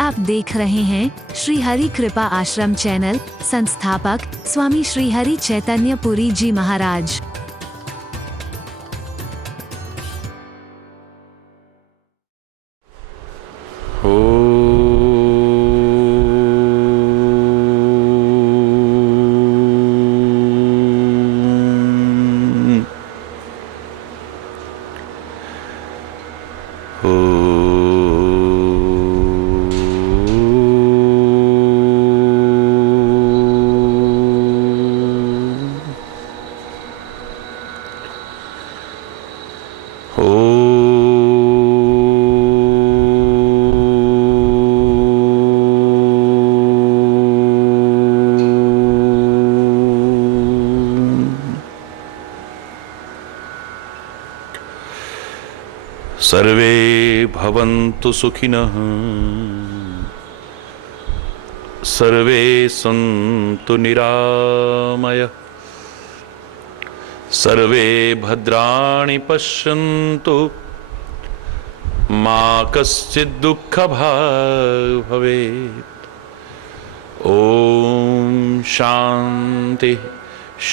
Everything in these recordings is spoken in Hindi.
आप देख रहे हैं श्री हरि कृपा आश्रम चैनल। संस्थापक स्वामी श्री हरि चैतन्य पुरी जी महाराज। सर्वे भवन्तु सुखिनः, सर्वे सन्तु निरामयः, सर्वे भद्राणि पश्यन्तु, मा कश्चित् दुःखभाग् भवेत्। ॐ शान्ति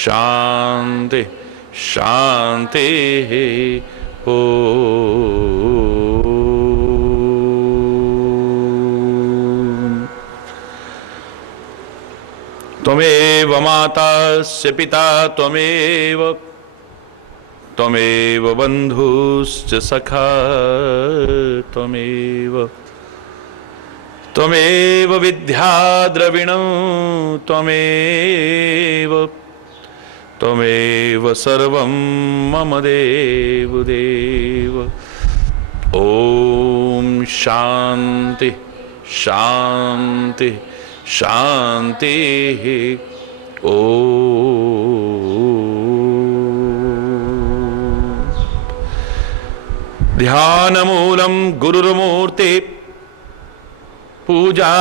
शान्ति शान्तिः। त्वमेव माता च पिता त्वमेव, त्वमेव बन्धुश्च सखा त्वमेव, त्वमेव विद्या द्रविणं त्वमेव, त्वमेव सर्वं मम देवदेव। ॐ शान्ति शान्ति शान्तिः। ध्यानमूलं गुरुर्मूर्ति, पूजामूलं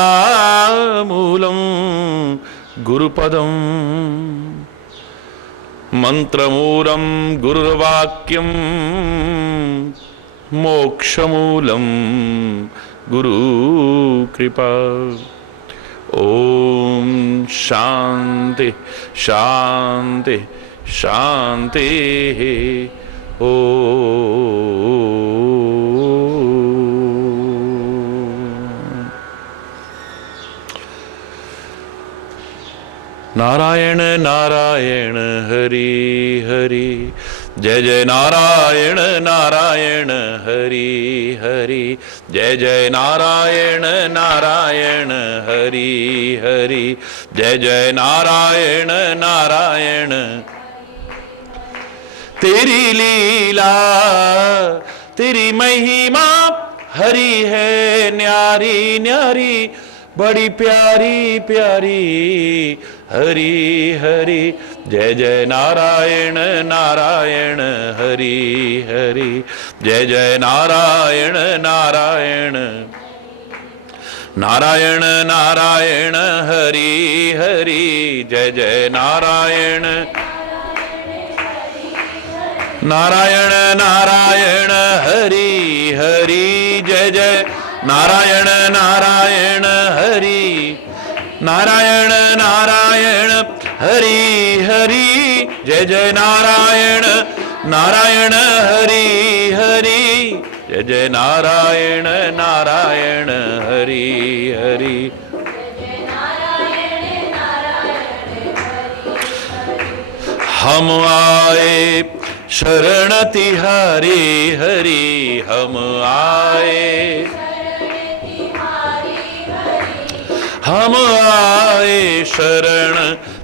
गुरुपदं, मंत्रमूलं गुरुर्वाक्यं, मोक्षमूलं गुरुकृपा। ॐ शान्ति शान्ति शान्तिः। नारायण नारायण हरि हरि, जय जय नारायण नारायण हरि हरि, जय जय नारायण नारायण हरि हरि, जय जय नारायण नारायण। तेरी लीला तेरी महिमा हरि है न्यारी न्यारी, बड़ी प्यारी प्यारी हरि हरि, जय जय नारायण नारायण हरि हरि, जय जय नारायण नारायण। नारायण नारायण हरि हरि, जय जय नारायण नारायण नारायण हरि हरि, जय जय नारायण नारायण हरि, नारायण नारायण हरि हरि, जय जय नारायण नारायण हरि हरि, जय जय नारायण नारायण हरि हरि। हम आए शरण तिहारी हरि, हम आए, हम आए शरण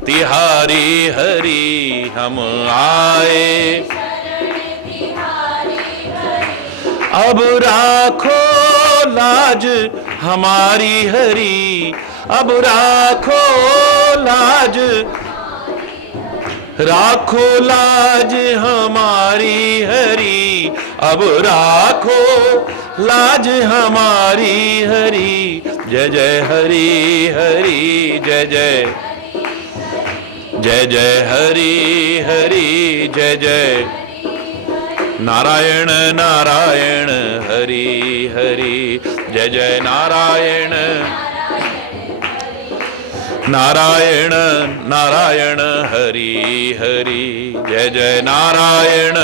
तिहारी हरि, हम आए। अब राखो लाज हमारी हरि, अब राखो लाज, राखो लाज हमारी हरि, अब राखो लाज हमारी हरि, जय जय हरि हरि, जय जय जय जय हरि हरि, जय जय नारायण नारायण हरि हरि जय जय नारायण नारायण नारायण हरि हरि जय जय नारायण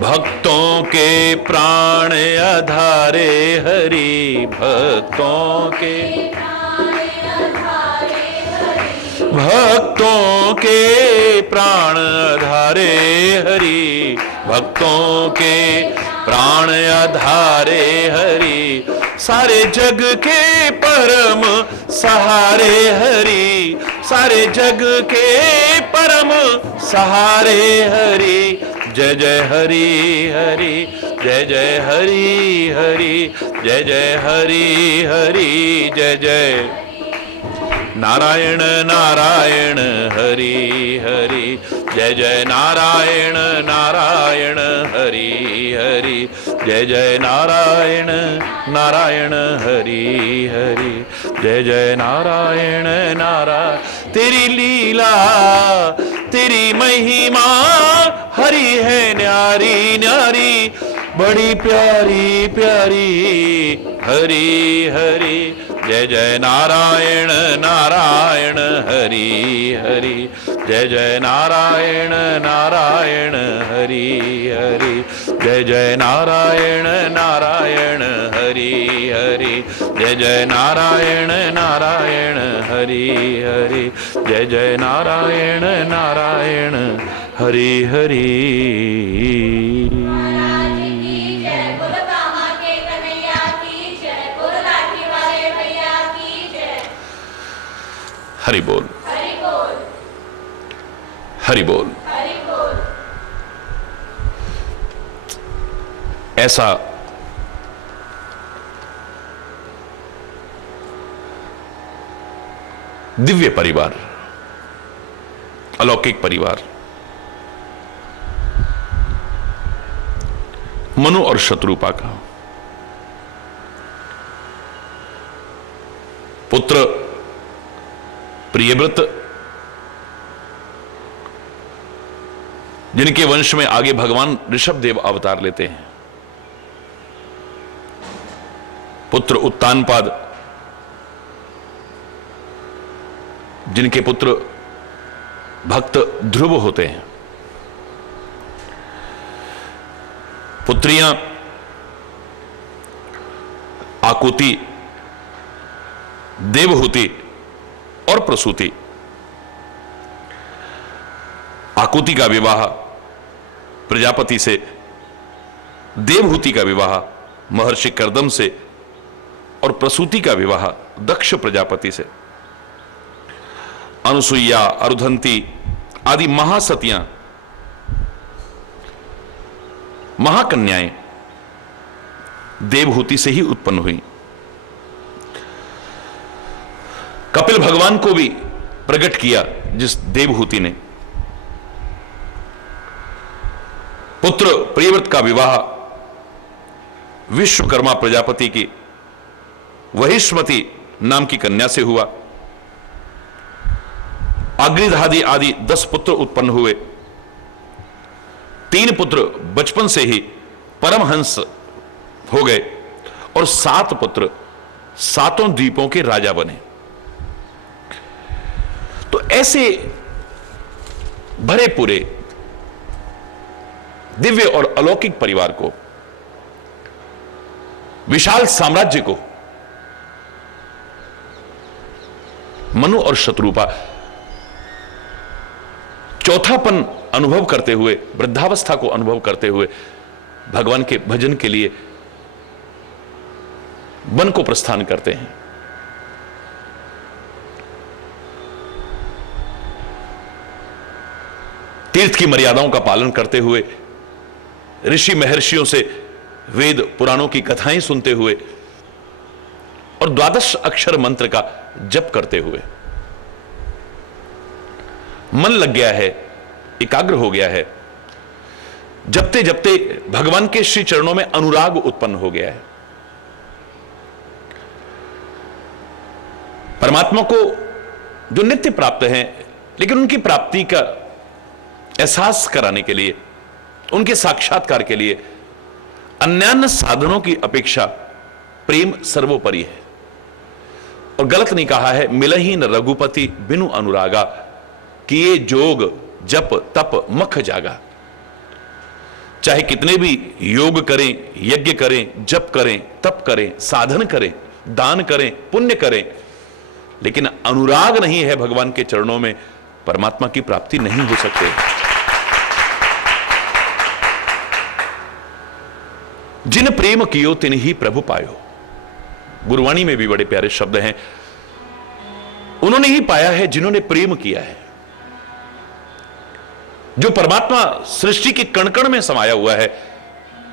भक्तों के प्राण आधारे हरि भक्तों के प्राण आधारे हरि भक्तों के प्राण आधारे हरि सारे जग के परम सहारे हरि सारे जग के परम सहारे हरि जय जय हरि हरि जय जय हरि हरि जय जय हरि हरि जय जय नारायण नारायण हरि हरि जय जय नारायण नारायण हरि हरि जय जय नारायण नारायण हरि हरि जय जय नारायण नारायण तेरी लीला तेरी महिमा हरि है न्यारी न्यारी बड़ी प्यारी प्यारी हरि हरि जय जय नारायण नारायण हरि हरि जय जय नारायण नारायण हरि हरि जय जय नारायण नारायण हरि हरि जय जय नारायण नारायण हरि हरि जय जय नारायण नारायण हरि हरि हरि बोल हरि बोल। ऐसा दिव्य परिवार, अलौकिक परिवार मनु और शत्रुपा का पुत्र प्रियव्रत, जिनके वंश में आगे भगवान ऋषभदेव अवतार लेते हैं, पुत्र उत्तानपाद, जिनके पुत्र भक्त ध्रुव होते हैं, पुत्रियां आकुति, देवहूति और प्रसूति। आकुति का विवाह प्रजापति से, देवहूति का विवाह महर्षि कर्दम से और प्रसूति का विवाह दक्ष प्रजापति से। अनुसुईया, अरुधंती आदि महासतियां, महाकन्याएं देवहूति से ही उत्पन्न हुई। कपिल भगवान को भी प्रकट किया जिस देवहूति ने। पुत्र प्रियव्रत का विवाह विश्वकर्मा प्रजापति की वहिष्मति नाम की कन्या से हुआ। अग्निधादि आदि 10 पुत्र उत्पन्न हुए। 3 पुत्र बचपन से ही परमहंस हो गए और 7 पुत्र 7 द्वीपों के राजा बने। तो ऐसे भरे पूरे दिव्य और अलौकिक परिवार को, विशाल साम्राज्य को मनु और शत्रुपा चौथापन अनुभव करते हुए, वृद्धावस्था को अनुभव करते हुए भगवान के भजन के लिए वन को प्रस्थान करते हैं। तीर्थ की मर्यादाओं का पालन करते हुए, ऋषि महर्षियों से वेद पुराणों की कथाएं सुनते हुए और 12 अक्षर मंत्र का जप करते हुए मन लग गया है, एकाग्र हो गया है। जपते जपते भगवान के श्री चरणों में अनुराग उत्पन्न हो गया है। परमात्मा को जो नित्य प्राप्त हैं, लेकिन उनकी प्राप्ति का एहसास कराने के लिए उनके साक्षात्कार के लिए अन्यान्य साधनों की अपेक्षा प्रेम सर्वोपरि है। और गलत नहीं कहा है, मिलही न रघुपति बिनु अनुरागा, किए जोग जप तप मख जागा। चाहे कितने भी योग करें, यज्ञ करें, जप करें, तप करें, साधन करें, दान करें, पुण्य करें, लेकिन अनुराग नहीं है भगवान के चरणों में, परमात्मा की प्राप्ति नहीं हो सकती। जिन प्रेम कियो तिन ही प्रभु पायो, गुरुवाणी में भी बड़े प्यारे शब्द हैं। उन्होंने ही पाया है जिन्होंने प्रेम किया है। जो परमात्मा सृष्टि के कण-कण में समाया हुआ है,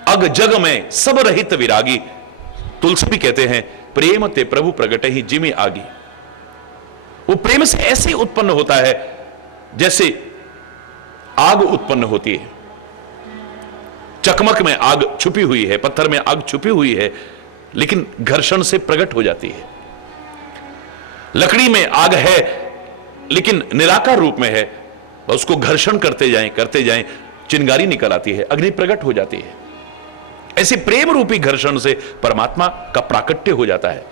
अग जग में सब रहित विरागी। तुलसी भी कहते हैं, प्रेम ते प्रभु प्रगटे ही जिमे आगी। वो प्रेम से ऐसे उत्पन्न होता है जैसे आग उत्पन्न होती है। चकमक में आग छुपी हुई है, पत्थर में आग छुपी हुई है, लेकिन घर्षण से प्रकट हो जाती है। लकड़ी में आग है लेकिन निराकार रूप में है, उसको घर्षण करते जाएं चिंगारी निकल आती है, अग्नि प्रकट हो जाती है। ऐसे प्रेम रूपी घर्षण से परमात्मा का प्राकट्य हो जाता है।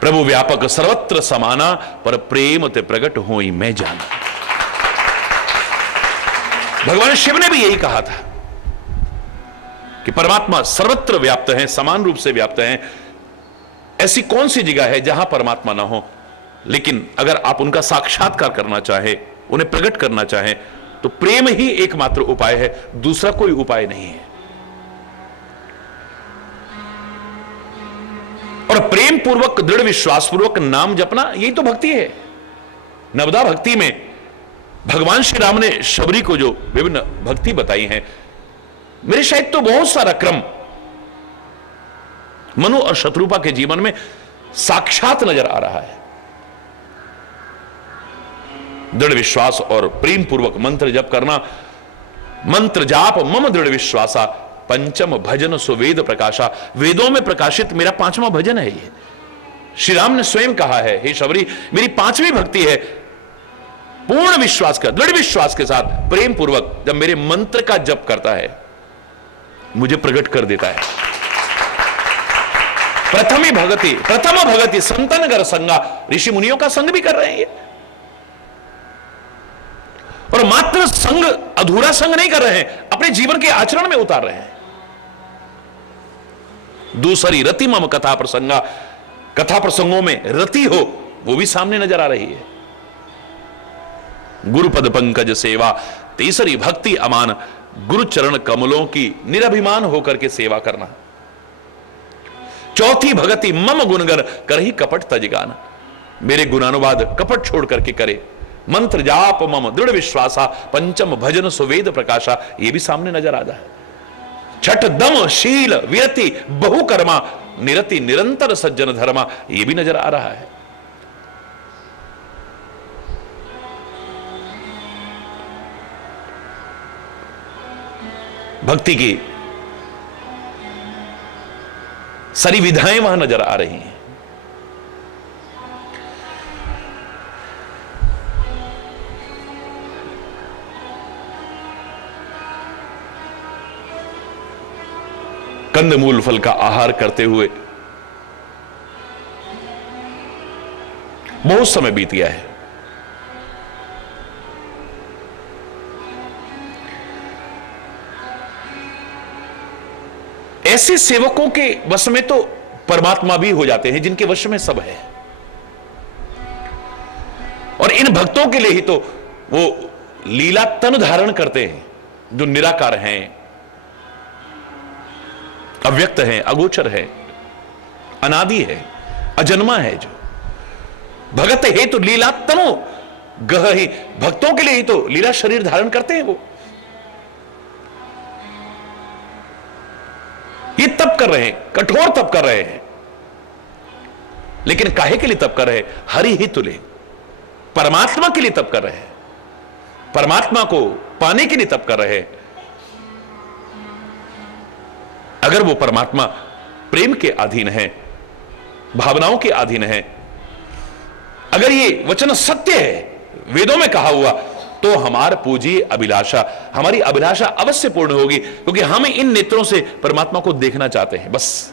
प्रभु व्यापक सर्वत्र समाना, पर प्रेम ते प्रकट होई मैं जाना। भगवान शिव ने भी यही कहा था कि परमात्मा सर्वत्र व्याप्त है, समान रूप से व्याप्त है। ऐसी कौन सी जगह है जहां परमात्मा ना हो? लेकिन अगर आप उनका साक्षात्कार करना चाहें, उन्हें प्रकट करना चाहें, तो प्रेम ही एकमात्र उपाय है, दूसरा कोई उपाय नहीं है। और प्रेम पूर्वक, दृढ़ विश्वास पूर्वक नाम जपना, यही तो भक्ति है। नवदा भक्ति में भगवान श्री राम ने शबरी को जो विभिन्न भक्ति बताई है, मेरे शायद तो बहुत सारा क्रम मनु और शत्रुपा के जीवन में साक्षात नजर आ रहा है। दृढ़ विश्वास और प्रेम पूर्वक मंत्र जप करना। मंत्र जाप मम दृढ़ विश्वासा, पंचम भजन सुवेद प्रकाशा। वेदों में प्रकाशित मेरा 5वां भजन है ये। श्री राम ने स्वयं कहा है, हे शबरी, मेरी 5वीं भक्ति है पूर्ण विश्वास का, दृढ़ विश्वास के साथ प्रेम पूर्वक जब मेरे मंत्र का जप करता है, मुझे प्रकट कर देता है। प्रथम भगति संतन कर संगा। ऋषि मुनियों का संग भी कर रहे हैं ये, और मात्र संग, अधूरा संग नहीं कर रहे हैं, अपने जीवन के आचरण में उतार रहे हैं। दूसरी रति मम कथा प्रसंगा, कथा प्रसंगों में रति हो, वो भी सामने नजर आ रही है। गुरुपद पंकज सेवा। तीसरी भक्ति अमान, गुरु चरण कमलों की निरभिमान होकर के सेवा करना। चौथी भगति मम गुणगर करही कपट तजगाना, मेरे गुणानुवाद कपट छोड़ करके करे। मंत्र जाप मम दृढ़ विश्वासा, पंचम भजन सुवेद प्रकाशा, ये भी सामने नजर आता है। छठ दम शील विरति बहुकर्मा, निरति निरंतर सज्जन धर्मा, ये भी नजर आ रहा है। भक्ति की सारी विधाएं वहां नजर आ रही हैं। कंदमूल फल का आहार करते हुए बहुत समय बीत गया है। ऐसे सेवकों के वश में तो परमात्मा भी हो जाते हैं जिनके वश में सब है। और इन भक्तों के लिए ही तो वो लीला तन धारण करते हैं, जो निराकार हैं, अव्यक्त है, अगोचर है, अनादि है, अजन्मा है। जो भगत है तो लीला तनो गह ही, भक्तों के लिए ही तो लीला शरीर धारण करते हैं। वो ये तप कर रहे हैं, कठोर तप कर रहे हैं, लेकिन काहे के लिए तप कर रहे हैं? हरि ही तुले, परमात्मा के लिए तप कर रहे हैं, परमात्मा को पाने के लिए तप कर रहे हैं। अगर वो परमात्मा प्रेम के अधीन है, भावनाओं के अधीन है, अगर ये वचन सत्य है, वेदों में कहा हुआ तो हमार पूजी अभिलाषा, हमारी अभिलाषा अवश्य पूर्ण होगी, क्योंकि हम इन नेत्रों से परमात्मा को देखना चाहते हैं। बस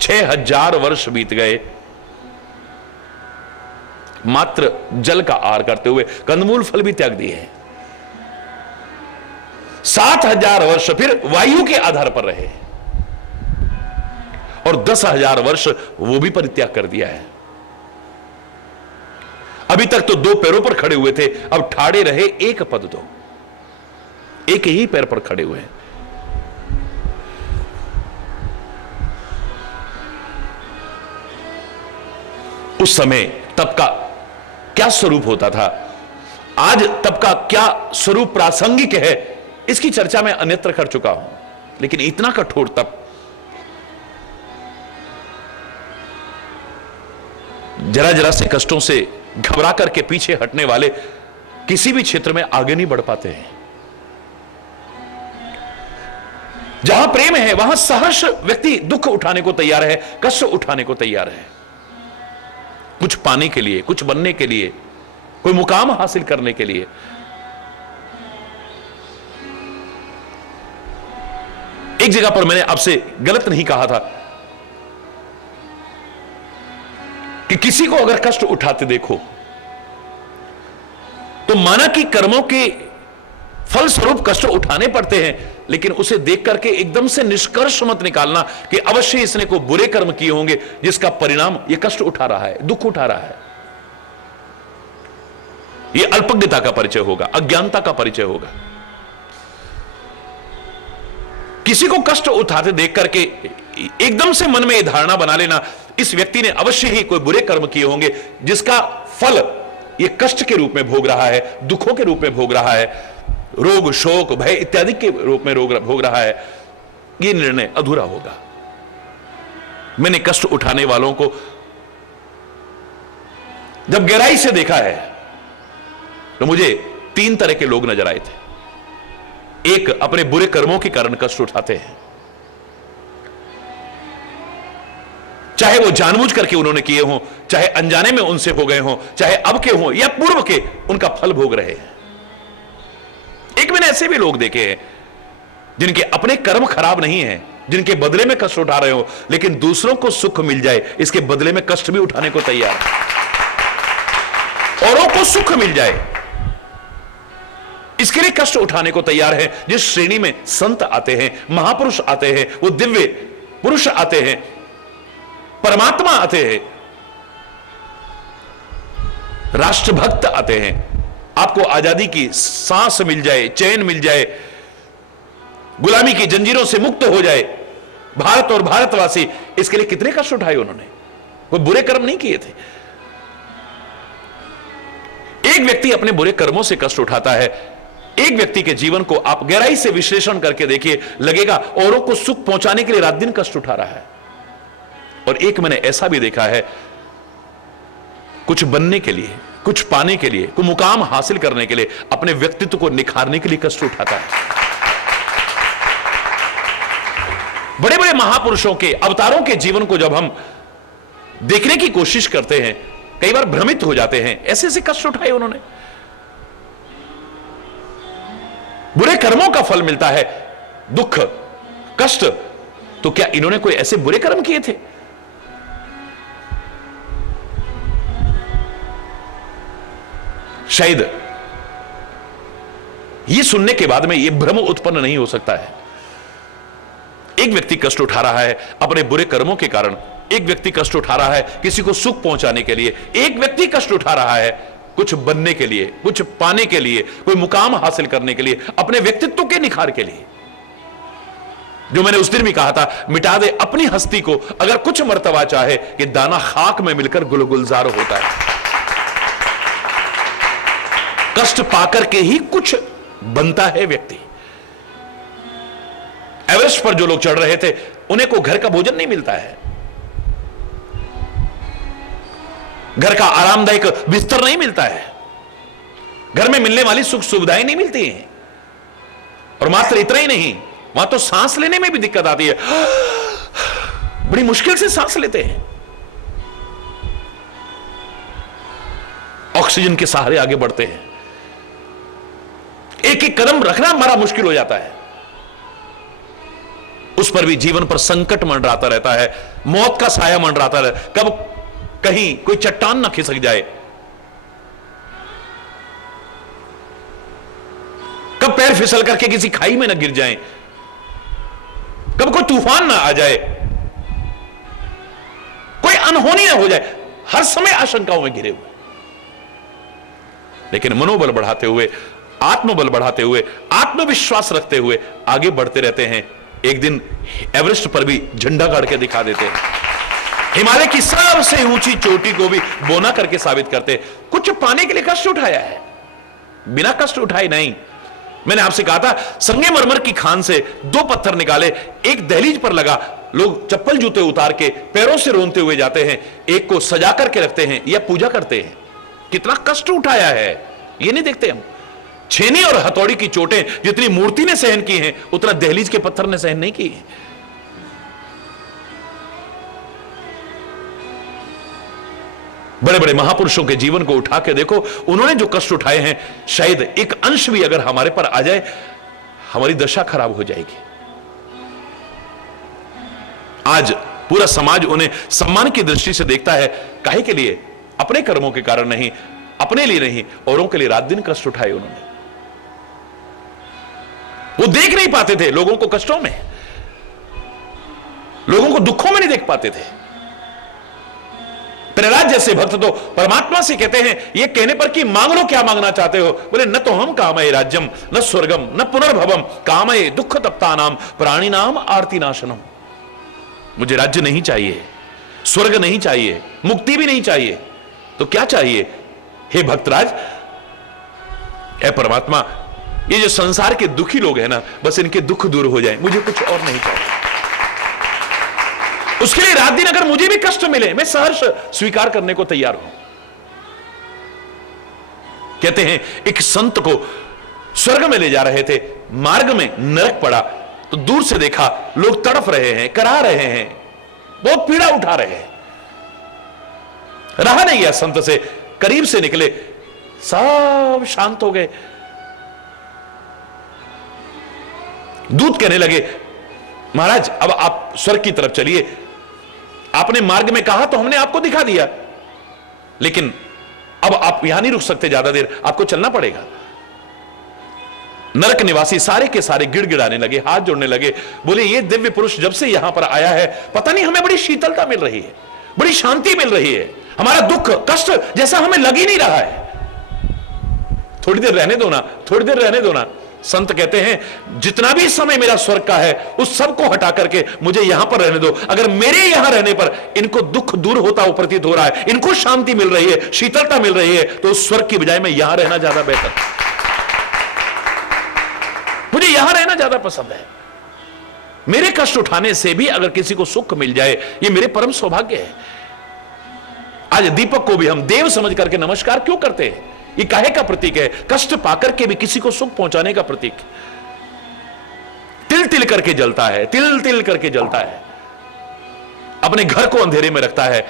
6000 वर्ष बीत गए मात्र जल का आहार करते हुए, कंदमूल फल भी त्याग दिए हैं। 7000 वर्ष फिर वायु के आधार पर रहे, और 10,000 वर्ष वो भी परित्याग कर दिया है। अभी तक तो 2 पैरों पर खड़े हुए थे, अब ठाड़े रहे एक पद दो, एक ही पैर पर खड़े हुए हैं। उस समय तप का क्या स्वरूप होता था, आज तप का क्या स्वरूप प्रासंगिक है, इसकी चर्चा मैं अन्यत्र कर चुका हूं। लेकिन इतना कठोर तप जरा जरा से कष्टों से घबरा करके पीछे हटने वाले किसी भी क्षेत्र में आगे नहीं बढ़ पाते हैं। जहां प्रेम है वहां सहर्ष व्यक्ति दुख उठाने को तैयार है, कष्ट उठाने को तैयार है, कुछ पाने के लिए, कुछ बनने के लिए, कोई मुकाम हासिल करने के लिए। एक जगह पर मैंने आपसे गलत नहीं कहा था कि किसी को अगर कष्ट उठाते देखो तो माना कि कर्मों के फल स्वरूप कष्ट उठाने पड़ते हैं, लेकिन उसे देख करके एकदम से निष्कर्ष मत निकालना कि अवश्य इसने को बुरे कर्म किए होंगे जिसका परिणाम ये कष्ट उठा रहा है, दुख उठा रहा है। ये अल्पज्ञता का परिचय होगा, अज्ञानता का परिचय होगा। किसी को कष्ट उठाते देख करके एकदम से मन में यह धारणा बना लेना इस व्यक्ति ने अवश्य ही कोई बुरे कर्म किए होंगे जिसका फल ये कष्ट के रूप में भोग रहा है, दुखों के रूप में भोग रहा है, रोग शोक भय इत्यादि के रूप में भोग रहा है, ये निर्णय अधूरा होगा। मैंने कष्ट उठाने वालों को जब गहराई से देखा है तो मुझे 3 तरह के लोग नजर आए थे। एक अपने बुरे कर्मों के कारण कष्ट उठाते हैं, चाहे वो जानबूझ करके उन्होंने किए हों, चाहे अनजाने में उनसे हो गए हों, चाहे अब के हों या पूर्व के, उनका फल भोग रहे हैं। एक मैंने ऐसे भी लोग देखे हैं जिनके अपने कर्म खराब नहीं है, जिनके बदले में कष्ट उठा रहे हो, लेकिन दूसरों को सुख मिल जाए इसके बदले में कष्ट भी उठाने को तैयार है। औरों को सुख मिल जाए इसके लिए कष्ट उठाने को तैयार है। जिस श्रेणी में संत आते हैं, महापुरुष आते हैं, वो दिव्य पुरुष आते हैं, परमात्मा आते हैं, राष्ट्रभक्त आते हैं, आपको आजादी की सांस मिल जाए, चैन मिल जाए, गुलामी की जंजीरों से मुक्त हो जाए भारत और भारतवासी, इसके लिए कितने कष्ट उठाए उन्होंने। कोई बुरे कर्म नहीं किए थे। एक व्यक्ति अपने बुरे कर्मों से कष्ट उठाता है, एक व्यक्ति के जीवन को आप गहराई से विश्लेषण करके देखिए, लगेगा औरों को सुख पहुंचाने के लिए रात दिन कष्ट उठा रहा है। और एक मैंने ऐसा भी देखा है, कुछ बनने के लिए, कुछ पाने के लिए, कोई मुकाम हासिल करने के लिए, अपने व्यक्तित्व को निखारने के लिए कष्ट उठाता है। बड़े बड़े महापुरुषों के, अवतारों के जीवन को जब हम देखने की कोशिश करते हैं, कई बार भ्रमित हो जाते हैं, ऐसे ऐसे कष्ट उठाए उन्होंने। बुरे कर्मों का फल मिलता है दुख, कष्ट, तो क्या इन्होंने कोई ऐसे बुरे कर्म किए थे? शायद यह सुनने के बाद में यह भ्रम उत्पन्न नहीं हो सकता है। एक व्यक्ति कष्ट उठा रहा है अपने बुरे कर्मों के कारण, एक व्यक्ति कष्ट उठा रहा है किसी को सुख पहुंचाने के लिए, एक व्यक्ति कष्ट उठा रहा है कुछ बनने के लिए, कुछ पाने के लिए, कोई मुकाम हासिल करने के लिए, अपने व्यक्तित्व के निखार के लिए। जो मैंने उस दिन भी कहा था, मिटा दे अपनी हस्ती को अगर कुछ मर्तबा चाहे कि दाना खाक में मिलकर गुलगुलजार होता है। कष्ट पाकर के ही कुछ बनता है व्यक्ति। एवरेस्ट पर जो लोग चढ़ रहे थे उन्हें को घर का भोजन नहीं मिलता है, घर का आरामदायक बिस्तर नहीं मिलता है, घर में मिलने वाली सुख सुविधाएं नहीं मिलती हैं। और मात्र इतना ही नहीं, वहां तो सांस लेने में भी दिक्कत आती है, बड़ी मुश्किल से सांस लेते हैं। ऑक्सीजन के सहारे आगे बढ़ते हैं। एक एक कदम रखना बड़ा मुश्किल हो जाता है, उस पर भी जीवन पर संकट मंडराता रहता है, मौत का साया मंडराता रहता है। कब कहीं कोई चट्टान ना खिसक जाए, कब पैर फिसल करके किसी खाई में ना गिर जाएं, कब कोई तूफान ना आ जाए, कोई अनहोनी ना हो जाए, हर समय आशंकाओं में घिरे हुए। लेकिन मनोबल बढ़ाते हुए, आत्मबल बढ़ाते हुए, आत्मविश्वास रखते हुए आगे बढ़ते रहते हैं। एक दिन एवरेस्ट पर भी झंडा गाड़ के दिखा देते हैं, हिमालय की सबसे ऊंची चोटी को भी बोना करके साबित करते हैं। कुछ पाने के लिए कष्ट उठाया है, बिना कष्ट उठाए नहीं। मैंने आपसे कहा था, संगमरमर की खान से 2 पत्थर निकाले, एक दहलीज पर लगा, लोग चप्पल जूते उतार के पैरों से रोनते हुए जाते हैं, एक को सजा करके रखते हैं या पूजा करते हैं। कितना कष्ट उठाया है ये नहीं देखते हम। छेनी और हथौड़ी की चोटें जितनी मूर्ति ने सहन की हैं, उतना दहलीज के पत्थर ने सहन नहीं की है। बड़े बड़े महापुरुषों के जीवन को उठा के देखो, उन्होंने जो कष्ट उठाए हैं, शायद एक अंश भी अगर हमारे पर आ जाए, हमारी दशा खराब हो जाएगी। आज पूरा समाज उन्हें सम्मान की दृष्टि से देखता है, काहे के लिए? अपने कर्मों के कारण नहीं, अपने लिए नहीं, औरों के लिए रात दिन कष्ट उठाए उन्होंने। वो देख नहीं पाते थे लोगों को कष्टों में, लोगों को दुखों में नहीं देख पाते थे। प्रहलाद जैसे भक्त तो परमात्मा से कहते हैं, ये कहने पर कि मांग लो, क्या मांगना चाहते हो? बोले, न तो हम कामये राज्यम न स्वर्गम न पुनर्भवम कामये दुख तप्ता नाम प्राणी नाम आरती नाशनम। मुझे राज्य नहीं चाहिए, स्वर्ग नहीं चाहिए, मुक्ति भी नहीं चाहिए, तो क्या चाहिए? हे भक्तराज, हे परमात्मा, ये जो संसार के दुखी लोग हैं ना, बस इनके दुख दूर हो जाए, मुझे कुछ और नहीं चाहिए। उसके लिए रात दिन अगर मुझे भी कष्ट मिले, मैं सहर्ष स्वीकार करने को तैयार हूं। कहते हैं एक संत को स्वर्ग में ले जा रहे थे, मार्ग में नरक पड़ा, तो दूर से देखा लोग तड़फ रहे हैं, करा रहे हैं, बहुत पीड़ा उठा रहे हैं। रहा नहीं गया संत से, करीब से निकले, सब शांत हो गए। दूत कहने लगे, महाराज अब आप स्वर्ग की तरफ चलिए, आपने मार्ग में कहा तो हमने आपको दिखा दिया, लेकिन अब आप यहां नहीं रुक सकते ज्यादा देर, आपको चलना पड़ेगा। नरक निवासी सारे के सारे गिड़गिड़ाने लगे, हाथ जोड़ने लगे, बोले, ये दिव्य पुरुष जब से यहां पर आया है, पता नहीं हमें बड़ी शीतलता मिल रही है, बड़ी शांति मिल रही है, हमारा दुख कष्ट जैसा हमें लग ही नहीं रहा है। थोड़ी देर रहने दो ना, थोड़ी देर रहने दो ना। संत कहते हैं, जितना भी समय मेरा स्वर्ग का है, उस सब को हटा करके मुझे यहां पर रहने दो। अगर मेरे यहां रहने पर इनको दुख दूर होता हुआ प्रतीत हो रहा है, इनको शांति मिल रही है, शीतलता मिल रही है, तो उस स्वर्ग की बजाय मैं यहां रहना ज्यादा बेहतर, मुझे यहां रहना ज्यादा पसंद है। मेरे कष्ट उठाने से भी अगर किसी को सुख मिल जाए, ये मेरे परम सौभाग्य है। आज दीपक को भी हम देव समझ करके नमस्कार क्यों करते हैं? ये काहे का प्रतीक है? कष्ट पाकर के भी किसी को सुख पहुंचाने का प्रतीक। तिल तिल करके जलता है, तिल तिल करके जलता है, अपने घर को अंधेरे में रखता है,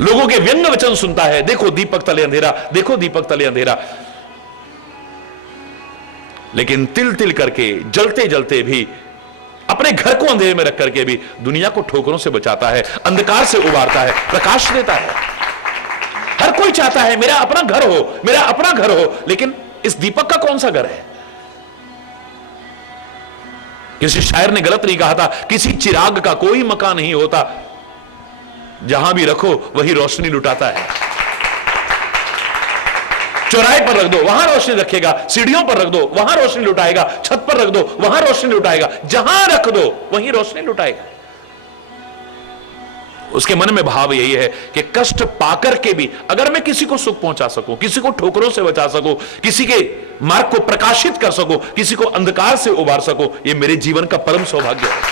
लोगों के व्यंग वचन सुनता है, देखो दीपक तले अंधेरा, देखो दीपक तले अंधेरा। लेकिन तिल तिल करके जलते जलते भी अपने घर को अंधेरे में रख करके भी दुनिया को ठोकरों से बचाता है, अंधकार से उबारता है, प्रकाश देता है। हर कोई चाहता है मेरा अपना घर हो, मेरा अपना घर हो, लेकिन इस दीपक का कौन सा घर है? किसी शायर ने गलत नहीं कहा था, किसी चिराग का कोई मकान नहीं होता, जहां भी रखो वही रोशनी लुटाता है। चौराहे पर रख दो, वहां रोशनी रखेगा, सीढ़ियों पर रख दो, वहां रोशनी लुटाएगा, छत पर रख दो, वहां रोशनी लुटाएगा, जहां रख दो वहीं रोशनी लुटाएगा। उसके मन में भाव यही है कि कष्ट पाकर के भी अगर मैं किसी को सुख पहुंचा सकूं, किसी को ठोकरों से बचा सकूं, किसी के मार्ग को प्रकाशित कर सकूं, किसी को अंधकार से उबार सकूं, यह मेरे जीवन का परम सौभाग्य है।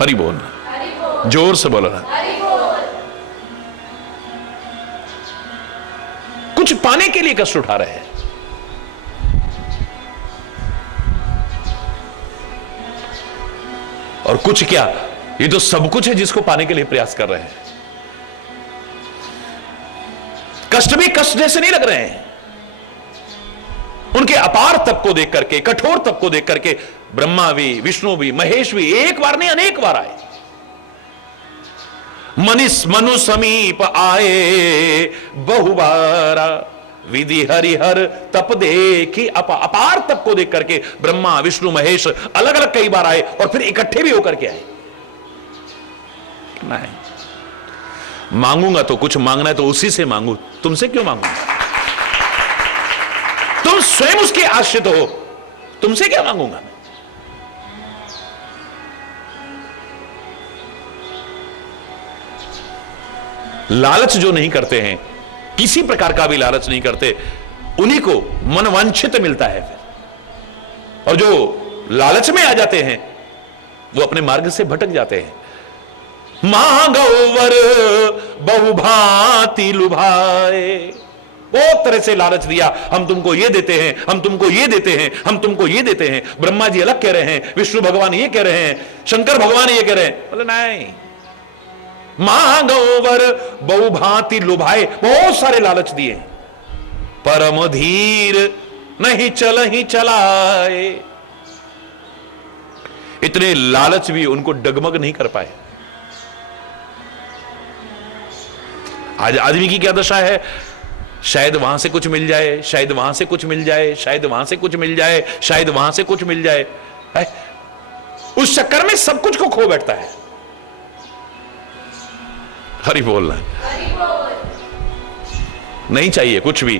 हरि बोल, जोर से बोलो ना। कुछ पाने के लिए कष्ट उठा रहे हैं। और कुछ क्या, ये तो सब कुछ है जिसको पाने के लिए प्रयास कर रहे हैं। कष्ट भी कष्ट जैसे नहीं लग रहे हैं। उनके अपार तप को देख करके, कठोर तप को देख करके ब्रह्मा भी, विष्णु भी, महेश भी एक बार नहीं अनेक बार आए। मनीष मनु समीप आए बहुबारा, विधि हरिहर तप देखी अपार तप को देख करके ब्रह्मा विष्णु महेश अलग अलग कई बार आए और फिर इकट्ठे भी होकर के आए। नहीं, मांगूंगा तो कुछ मांगना है तो उसी से मांगू, तुमसे क्यों मांगूंगा? तुम स्वयं उसके आश्रित हो, तुमसे क्या मांगूंगा मैं? लालच जो नहीं करते हैं, किसी प्रकार का भी लालच नहीं करते, उन्हीं को मनवांछित मिलता है फिर। और जो लालच में आ जाते हैं वो अपने मार्ग से भटक जाते हैं। मांगोवर बहुभांति लुभाए, बहुत तरह से लालच दिया, हम तुमको ये देते हैं, हम तुमको ये देते हैं, हम तुमको ये देते हैं। ब्रह्मा जी अलग कह रहे हैं, विष्णु भगवान ये कह रहे हैं, शंकर भगवान ये कह रहे हैं। बोले नहीं, मांगोवर बहुभांति लुभाए, बहुत सारे लालच दिए, परम धीर नहीं चल ही चलाए। इतने लालच भी उनको डगमग नहीं कर पाए। आज आदमी की क्या दशा है, शायद वहां से कुछ मिल जाए, शायद वहां से कुछ मिल जाए, शायद वहां से कुछ मिल जाए, शायद वहां से कुछ मिल जाए, है? उस चक्कर में सब कुछ को खो बैठता है। हरि बोल रहा है, नहीं चाहिए कुछ भी।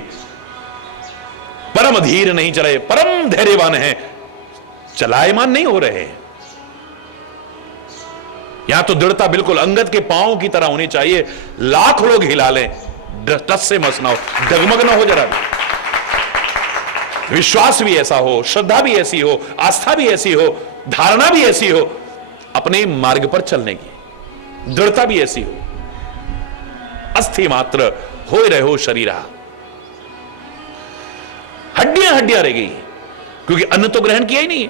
परम धीर नहीं चले, परम धैर्यवान है, चलायमान नहीं हो रहे। यहां तो दृढ़ता बिल्कुल अंगद के पांव की तरह होनी चाहिए। लाख लोग हिला लें, टस से मस ना हो, डगमग ना हो जरा भी। विश्वास भी ऐसा हो, श्रद्धा भी ऐसी हो, आस्था भी ऐसी हो, धारणा भी ऐसी हो, अपने मार्ग पर चलने की दृढ़ता भी ऐसी हो। अस्थि मात्र हो रहे हो शरीरा, हड्डियां हड्डियां रह गई, क्योंकि अन्न तो ग्रहण किया ही नहीं है।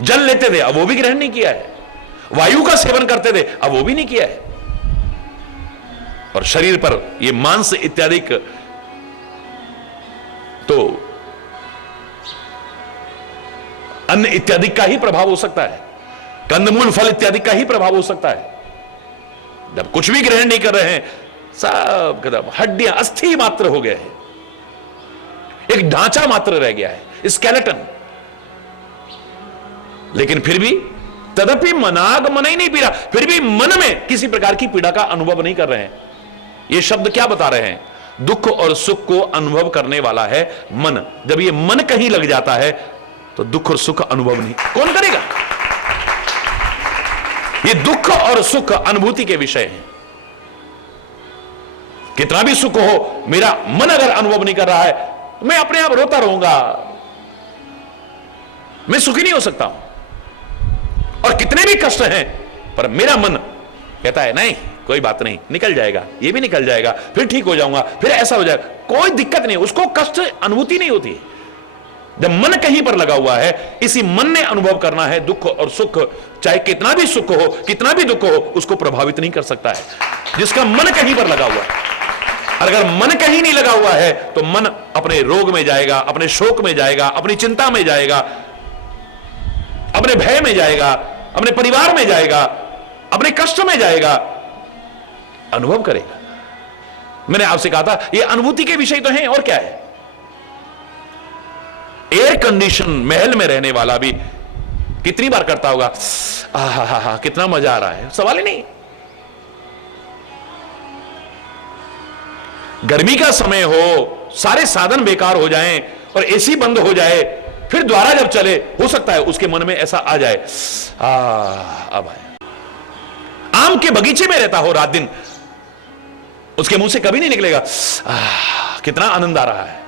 जल लेते थे, अब वो भी ग्रहण नहीं किया है। वायु का सेवन करते थे, अब वो भी नहीं किया है। और शरीर पर ये मांस इत्यादि तो अन्न इत्यादि का ही प्रभाव हो सकता है, कंदमूल फल इत्यादि का ही प्रभाव हो सकता है। जब कुछ भी ग्रहण नहीं कर रहे हैं, सब कदम हड्डियां अस्थि मात्र हो गए हैं, एक ढांचा मात्र रह गया है, स्केलेटन। लेकिन फिर भी तदपि मनाग मन ही नहीं पी रहा, फिर भी मन में किसी प्रकार की पीड़ा का अनुभव नहीं कर रहे हैं। ये शब्द क्या बता रहे हैं? दुख और सुख को अनुभव करने वाला है मन। जब ये मन कहीं लग जाता है तो दुख और सुख अनुभव नहीं कौन करेगा? ये दुख और सुख अनुभूति के विषय हैं। कितना भी सुख हो, मेरा मन अगर अनुभव नहीं कर रहा है, मैं अपने आप रोता रहूंगा, मैं सुखी नहीं हो सकता हूं। और कितने भी कष्ट हैं, पर मेरा मन कहता है नहीं, कोई बात नहीं, निकल जाएगा, ये भी निकल जाएगा, फिर ठीक हो जाऊंगा, फिर ऐसा हो जाएगा, कोई दिक्कत नहीं। उसको कष्ट अनुभूति नहीं होती। जब मन कहीं पर लगा हुआ है, इसी मन ने अनुभव करना है दुख और सुख। चाहे कितना भी सुख हो, कितना भी दुख हो, उसको प्रभावित नहीं कर सकता है जिसका मन कहीं पर लगा हुआ है। अगर मन कहीं नहीं लगा हुआ है तो मन अपने रोग में जाएगा, अपने शोक में जाएगा, अपनी चिंता में जाएगा, अपने भय में जाएगा, अपने परिवार में जाएगा, अपने कष्ट में जाएगा, अनुभव करेगा। मैंने आपसे कहा था ये अनुभूति के विषय तो हैं, और क्या है। एयर कंडीशन महल में रहने वाला भी कितनी बार करता होगा, आहा कितना मजा आ रहा है, सवाल ही नहीं। गर्मी का समय हो, सारे साधन बेकार हो जाएं और एसी बंद हो जाए, फिर द्वारा जब चले, हो सकता है उसके मन में ऐसा आ जाए, अब आया। आम के बगीचे में रहता हो रात दिन, उसके मुंह से कभी नहीं निकलेगा कितना आनंद आ रहा है।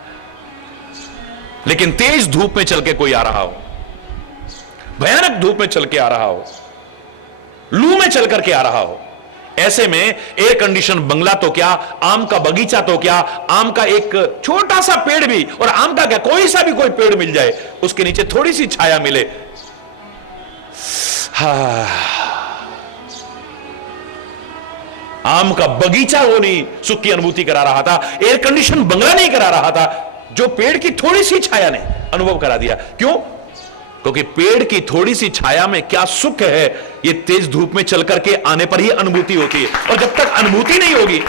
लेकिन तेज धूप में चल के कोई आ रहा हो, भयानक धूप में चल के आ रहा हो, लू में चल करके आ रहा हो, ऐसे में एयर कंडीशन बंगला तो क्या, आम का बगीचा तो क्या, आम का एक छोटा सा पेड़ भी, और आम का क्या, कोई सा भी कोई पेड़ मिल जाए, उसके नीचे थोड़ी सी छाया मिले, हाँ, आम का बगीचा वो नहीं सुख की अनुभूति करा रहा था, एयर कंडीशन बंगला नहीं करा रहा था, जो पेड़ की थोड़ी सी छाया ने अनुभव करा दिया। क्यों? क्योंकि पेड़ की थोड़ी सी छाया में क्या सुख है, ये तेज धूप में चल करके आने पर ही अनुभूति होती है, और जब तक अनुभूति नहीं होगी,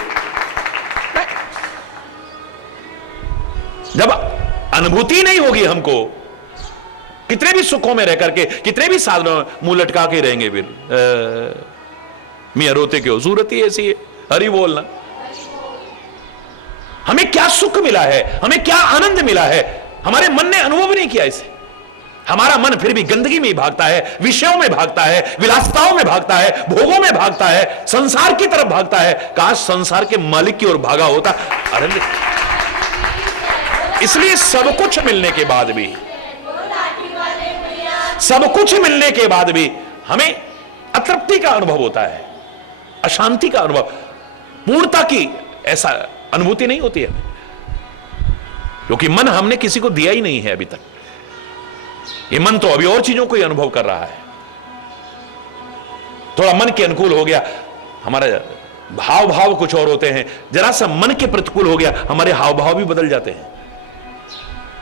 जब अनुभूति नहीं होगी हमको, कितने भी सुखों में रह करके, कितने भी साधनों में मुंह लटका के रहेंगे, फिर मियां रोते क्यों, सूरत ही ऐसी है, हरि बोलना। हमें क्या सुख मिला है, हमें क्या आनंद मिला है, हमारे मन ने अनुभव नहीं किया इसे। हमारा मन फिर भी गंदगी में भागता है, विषयों में भागता है, विलासिताओं में भागता है, भोगों में भागता है, संसार की तरफ भागता है। काश संसार के मालिक की ओर भागा होता। अरे इसलिए सब कुछ मिलने के बाद भी, सब कुछ मिलने के बाद भी हमें अतृप्ति का अनुभव होता है, अशांति का अनुभव, पूर्णता की ऐसा अनुभूति नहीं होती है, क्योंकि मन हमने किसी को दिया ही नहीं है अभी तक। ये मन तो अभी और चीजों को ही अनुभव कर रहा है। थोड़ा मन के अनुकूल हो गया, हमारे भाव भाव कुछ और होते हैं, जरा सा मन के प्रतिकूल हो गया, हमारे हाव भाव भी बदल जाते हैं।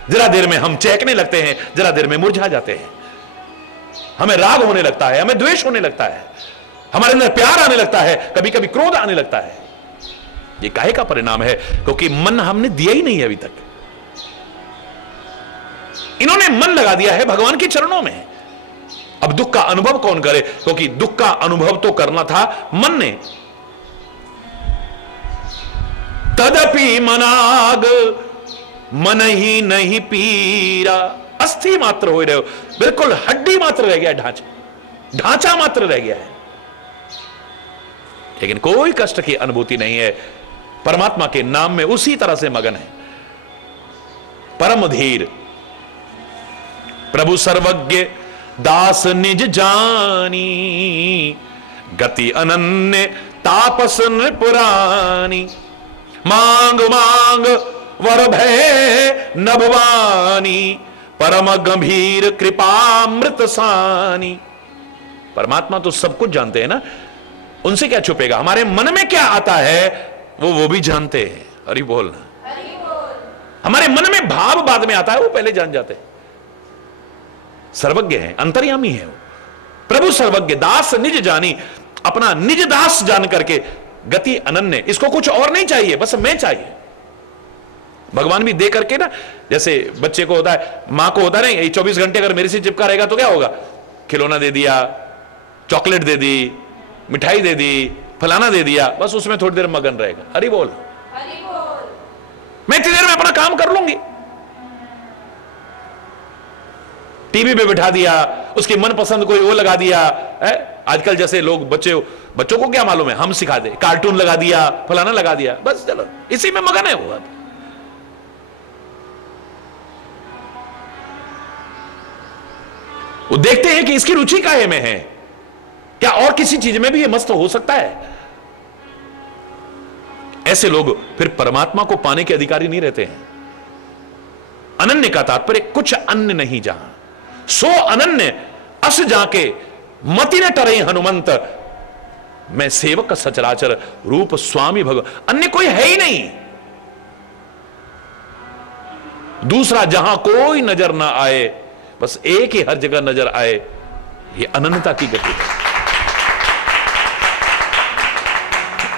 जरा देर में हम चहकने लगते हैं, जरा देर में मुरझा जाते हैं, हमें राग होने लगता है, हमें द्वेष होने लगता है, हमारे अंदर प्यार आने लगता है, कभी कभी क्रोध आने लगता है। ये काहे का परिणाम है? क्योंकि मन हमने दिया ही नहीं है अभी तक। इन्होंने मन लगा दिया है भगवान के चरणों में। अब दुख का अनुभव कौन करे? क्योंकि दुख का अनुभव तो करना था मन ने। तदपि मनाग मन ही नहीं पीरा, अस्थि मात्र हो रहे हो, बिल्कुल हड्डी मात्र रह गया, ढांचा मात्र रह गया है, लेकिन कोई कष्ट की अनुभूति नहीं है। परमात्मा के नाम में उसी तरह से मगन है। परम धीर प्रभु सर्वज्ञ दास निज जानी, गति अनन्य तापस नृपुरानी, मांग मांग वर भय नभवानी, परम गंभीर कृपामृत सानी। परमात्मा तो सब कुछ जानते हैं ना, उनसे क्या छुपेगा? हमारे मन में क्या आता है वो भी जानते हैं। हरि बोल ना। हमारे मन में भाव बाद में आता है, वो पहले जान जाते हैं। सर्वज्ञ है, अंतर्यामी है वो। प्रभु सर्वज्ञ दास निज जानी, अपना निज दास जान करके, गति अनन्य, इसको कुछ और नहीं चाहिए, बस मैं चाहिए। भगवान भी दे करके ना, जैसे बच्चे को होता है, मां को होता है, 24 घंटे अगर मेरे से चिपका रहेगा तो क्या होगा? खिलौना दे दिया, चॉकलेट दे दी, मिठाई दे दी, फलाना दे दिया, बस उसमें थोड़ी देर मगन रहेगा। हरि बोल, हरि बोल। मैं इतनी देर में अपना काम कर लूंगी। टीवी पे बिठा दिया, उसकी मनपसंद कोई वो लगा दिया है। आजकल जैसे लोग बच्चों को क्या मालूम है, हम सिखा दे, कार्टून लगा दिया, फलाना लगा दिया, बस चलो इसी में मगन है वो। वो देखते हैं कि इसकी रुचि काहे में है, क्या और किसी चीज में भी ये मस्त हो सकता है? ऐसे लोग फिर परमात्मा को पाने के अधिकारी नहीं रहते हैं। अनन्य का तात्पर्य कुछ अन्य नहीं, जहां सो अनन्य अस जाके मति न टरे हनुमंत, मैं सेवक सचराचर रूप स्वामी भगवान, अन्य कोई है ही नहीं। दूसरा जहां कोई नजर ना आए, बस एक ही हर जगह नजर आए, ये अनन्यता की गति है।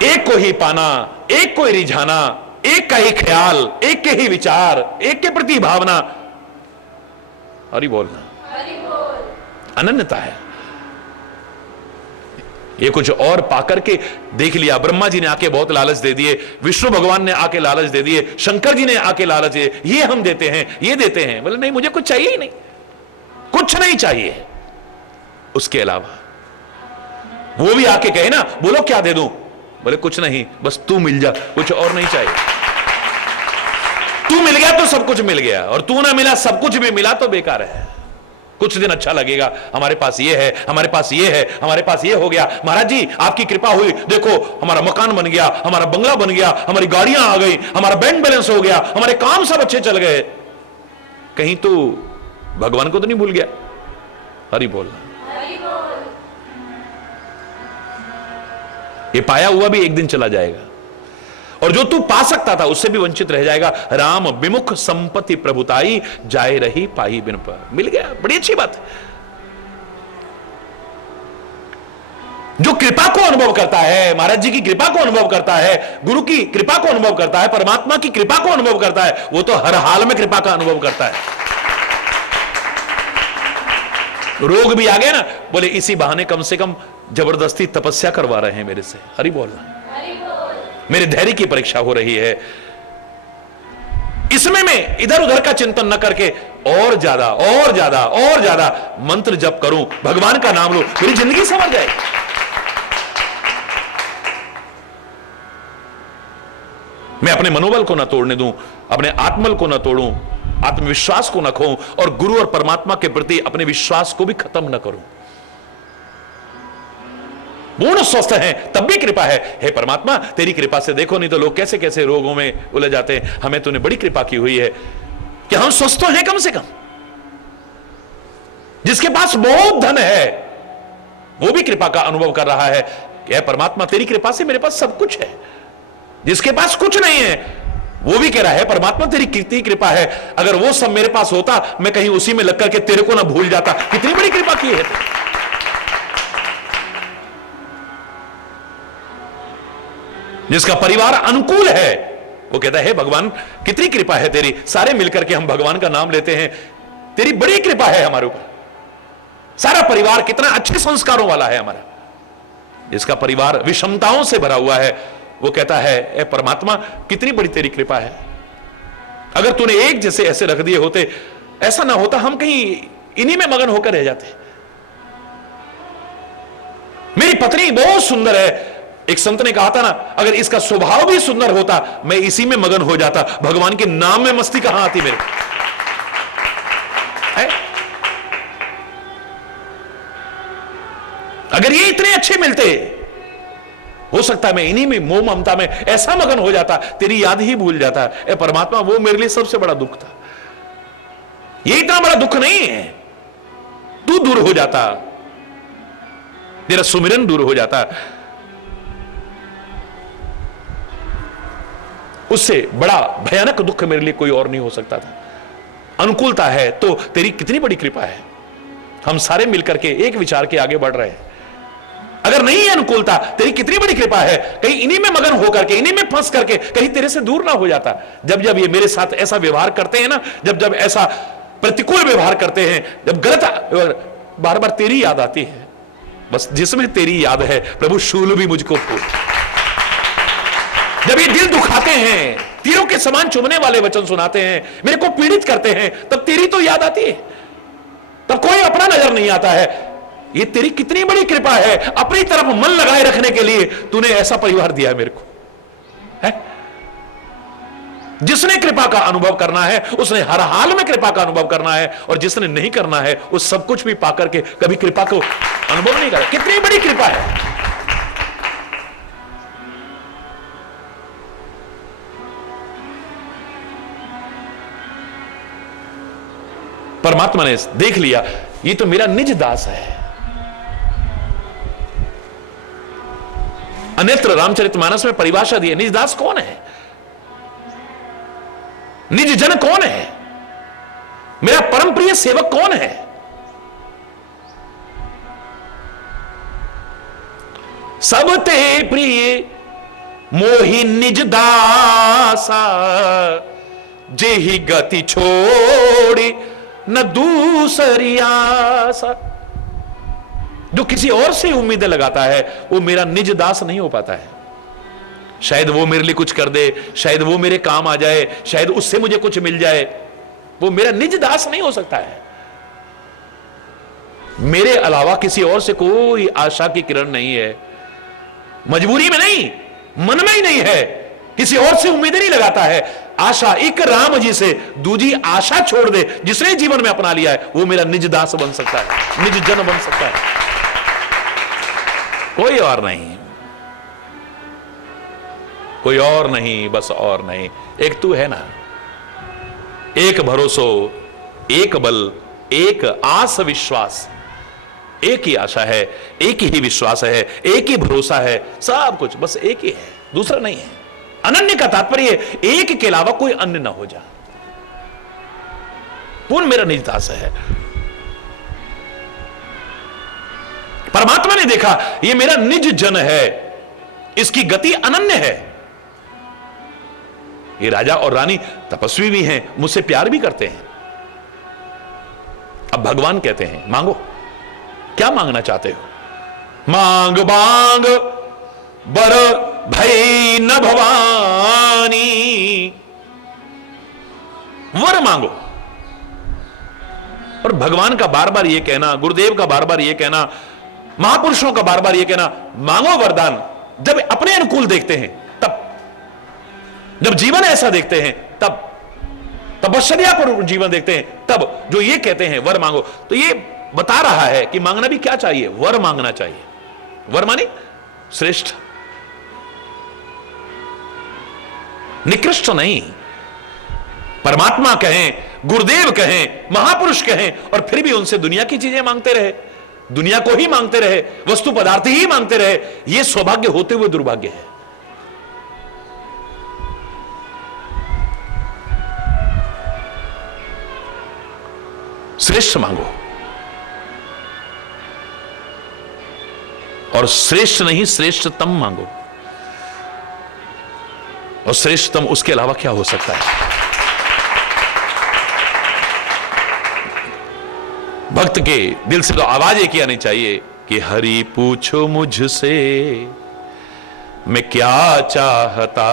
एक को ही पाना, एक को ही रिझाना, एक का ही ख्याल, एक के ही विचार, एक के प्रति भावना। हरि बोलना, अनन्यता है। ये कुछ और पाकर के देख लिया। ब्रह्मा जी ने आके बहुत लालच दे दिए, विष्णु भगवान ने आके लालच दे दिए, शंकर जी ने आके लालच दिए, ये हम देते हैं, ये देते हैं। बोले नहीं, मुझे कुछ चाहिए ही नहीं, कुछ नहीं चाहिए उसके अलावा। वो भी आके कहे ना, बोलो क्या दे दूं? बोले कुछ नहीं, बस तू मिल जा, कुछ और नहीं चाहिए। तू मिल गया तो सब कुछ मिल गया, और तू ना मिला, सब कुछ भी मिला तो बेकार है। कुछ दिन अच्छा लगेगा, हमारे पास ये है, हमारे पास ये है, हमारे पास ये हो गया, महाराज जी आपकी कृपा हुई, देखो हमारा मकान बन गया, हमारा बंगला बन गया, हमारी गाड़ियां आ गई, हमारा बैंक बैलेंस हो गया, हमारे काम सब अच्छे चल गए। कहीं तो भगवान को तो नहीं भूल गया? हरि बोल। ये पाया हुआ भी एक दिन चला जाएगा, और जो तू पा सकता था उससे भी वंचित रह जाएगा। राम विमुख संपत्ति प्रभुताई, जाए रही पाई बिन पर। मिल गया, बड़ी अच्छी बात। जो कृपा को अनुभव करता है, महाराज जी की कृपा को अनुभव करता है, गुरु की कृपा को अनुभव करता है, परमात्मा की कृपा को अनुभव करता है, वो तो हर हाल में कृपा का अनुभव करता है। रोग भी आ गए ना, बोले इसी बहाने कम से कम जबरदस्ती तपस्या करवा रहे हैं मेरे से। हरि बोल, मेरे धैर्य की परीक्षा हो रही है। इसमें मैं इधर उधर का चिंतन न करके और ज्यादा और ज्यादा और ज्यादा मंत्र जप करूं, भगवान का नाम लूं, मेरी जिंदगी संवर जाएगी। मैं अपने मनोबल को ना तोड़ने दूं, अपने आत्मबल को ना तोड़ूं, आत्मविश्वास को ना खोऊं, और गुरु और परमात्मा के प्रति अपने विश्वास को भी खत्म ना करूं। पूर्ण स्वस्थ हैं तब भी कृपा है। हे परमात्मा, तेरी कृपा से देखो, नहीं तो लोग कैसे कैसे रोगों में उलझ जाते हैं। हमें तूने बड़ी कृपा की हुई है कि हम स्वस्थ तो हैं कम से कम। जिसके पास बहुत धन है वो भी कृपा का अनुभव कर रहा है कि हे परमात्मा, तेरी कृपा से मेरे पास सब कुछ है। जिसके पास कुछ नहीं है वो भी कह रहा है परमात्मा, तेरी कितनी कृपा है, अगर वो सब मेरे पास होता मैं कहीं उसी में लग करके तेरे को ना भूल जाता। कितनी बड़ी कृपा की है। जिसका परिवार अनुकूल है वो कहता है भगवान, कितनी कृपा है तेरी, सारे मिलकर के हम भगवान का नाम लेते हैं, तेरी बड़ी कृपा है हमारे ऊपर। सारा परिवार कितना अच्छे संस्कारों वाला है हमारा। जिसका परिवार विषमताओं से भरा हुआ है वो कहता है ए परमात्मा, कितनी बड़ी तेरी कृपा है। अगर तूने एक जैसे ऐसे रख दिए होते, ऐसा ना होता, हम कहीं इन्हीं में मगन होकर रह जाते। मेरी पत्नी बहुत सुंदर है, एक संत ने कहा था ना, अगर इसका स्वभाव भी सुंदर होता मैं इसी में मगन हो जाता। भगवान के नाम में मस्ती कहां आती मेरे है? अगर ये इतने अच्छे मिलते, हो सकता है मैं इन्हीं में मोह ममता में ऐसा मगन हो जाता, तेरी याद ही भूल जाता। ए परमात्मा, वो मेरे लिए सबसे बड़ा दुख था। ये इतना बड़ा दुख नहीं है, तू दूर हो जाता, तेरा सुमिरन दूर हो जाता, उससे बड़ा भयानक दुख मेरे लिए कोई और नहीं हो सकता था। अनुकूलता है तो तेरी कितनी बड़ी कृपा है, हम सारे मिलकर के एक विचार के आगे बढ़ रहे हैं। अगर नहीं है अनुकूलता, तेरी कितनी बड़ी कृपा है, कहीं इन्हीं में मगन होकर के, इन्हीं में फंस करके कहीं तेरे से दूर ना हो जाता। जब जब ये मेरे साथ ऐसा व्यवहार करते हैं ना, जब जब ऐसा प्रतिकूल व्यवहार करते हैं, जब गलत, बार बार तेरी याद आती है। बस जिसमें तेरी याद है प्रभु, शूल भी मुझको फूल। जब ये दिल दुखाते हैं, तीरों के समान चुभने वाले वचन सुनाते हैं, मेरे को पीड़ित करते हैं, तब तेरी तो याद आती है, तब कोई अपना नजर नहीं आता है। ये तेरी कितनी बड़ी कृपा है, अपनी तरफ मन लगाए रखने के लिए तूने ऐसा परिवार दिया है मेरे को, है? जिसने कृपा का अनुभव करना है उसने हर हाल में कृपा का अनुभव करना है, और जिसने नहीं करना है वो सब कुछ भी पाकर के कभी कृपा को अनुभव नहीं करा। कितनी बड़ी कृपा है। परमात्मा ने देख लिया, ये तो मेरा निज दास है। अन्यत्र रामचरितमानस में परिभाषा दी है, निज दास कौन है, निज जन कौन है, मेरा परम प्रिय सेवक कौन है। सब ते प्रिय मोहि निज दासा, जेहि गति छोड़ी न दूसरी आशा। जो किसी और से उम्मीदें लगाता है वो मेरा निज दास नहीं हो पाता है। शायद वो मेरे लिए कुछ कर दे, शायद वो मेरे काम आ जाए, शायद उससे मुझे कुछ मिल जाए, वो मेरा निज दास नहीं हो सकता है। मेरे अलावा किसी और से कोई आशा की किरण नहीं है, मजबूरी में नहीं, मन में ही नहीं है, किसी और से उम्मीदें नहीं लगाता है। आशा एक राम जी से, दूजी आशा छोड़ दे, जिसने जीवन में अपना लिया है वो मेरा निज दास बन सकता है, निज जन बन सकता है, कोई और नहीं, कोई और नहीं, बस और नहीं। एक तू है ना, एक भरोसो, एक बल, एक आस विश्वास, एक ही आशा है, एक ही विश्वास है, एक ही भरोसा है, सब कुछ बस एक ही है, दूसरा नहीं है। अनन्य का तात्पर्य एक के अलावा कोई अन्य ना हो जाए। पूर्ण मेरा निज दास है। परमात्मा ने देखा ये मेरा निज जन है, इसकी गति अनन्य है। ये राजा और रानी तपस्वी भी हैं, मुझसे प्यार भी करते हैं। अब भगवान कहते हैं मांगो, क्या मांगना चाहते हो? मांग मांग बर भई न भवानी, वर मांगो। और भगवान का बार बार ये कहना, गुरुदेव का बार बार ये कहना, महापुरुषों का बार बार ये कहना, मांगो वरदान। जब अपने अनुकूल देखते हैं तब, जब जीवन ऐसा देखते हैं तब, तपश्चर्या पर जीवन देखते हैं तब जो ये कहते हैं वर मांगो, तो ये बता रहा है कि मांगना भी क्या चाहिए? वर मांगना चाहिए। वर माने श्रेष्ठ, निकृष्ट नहीं। परमात्मा कहें, गुरुदेव कहें, महापुरुष कहें और फिर भी उनसे दुनिया की चीजें मांगते रहे, दुनिया को ही मांगते रहे, वस्तु पदार्थ ही मांगते रहे, यह सौभाग्य होते हुए दुर्भाग्य है। श्रेष्ठ मांगो, और श्रेष्ठ नहीं श्रेष्ठतम मांगो। और श्रेष्ठतम उसके अलावा क्या हो सकता है? भक्त के दिल से तो आवाज एक ही आनी चाहिए कि हरि पूछो मुझसे मैं क्या चाहता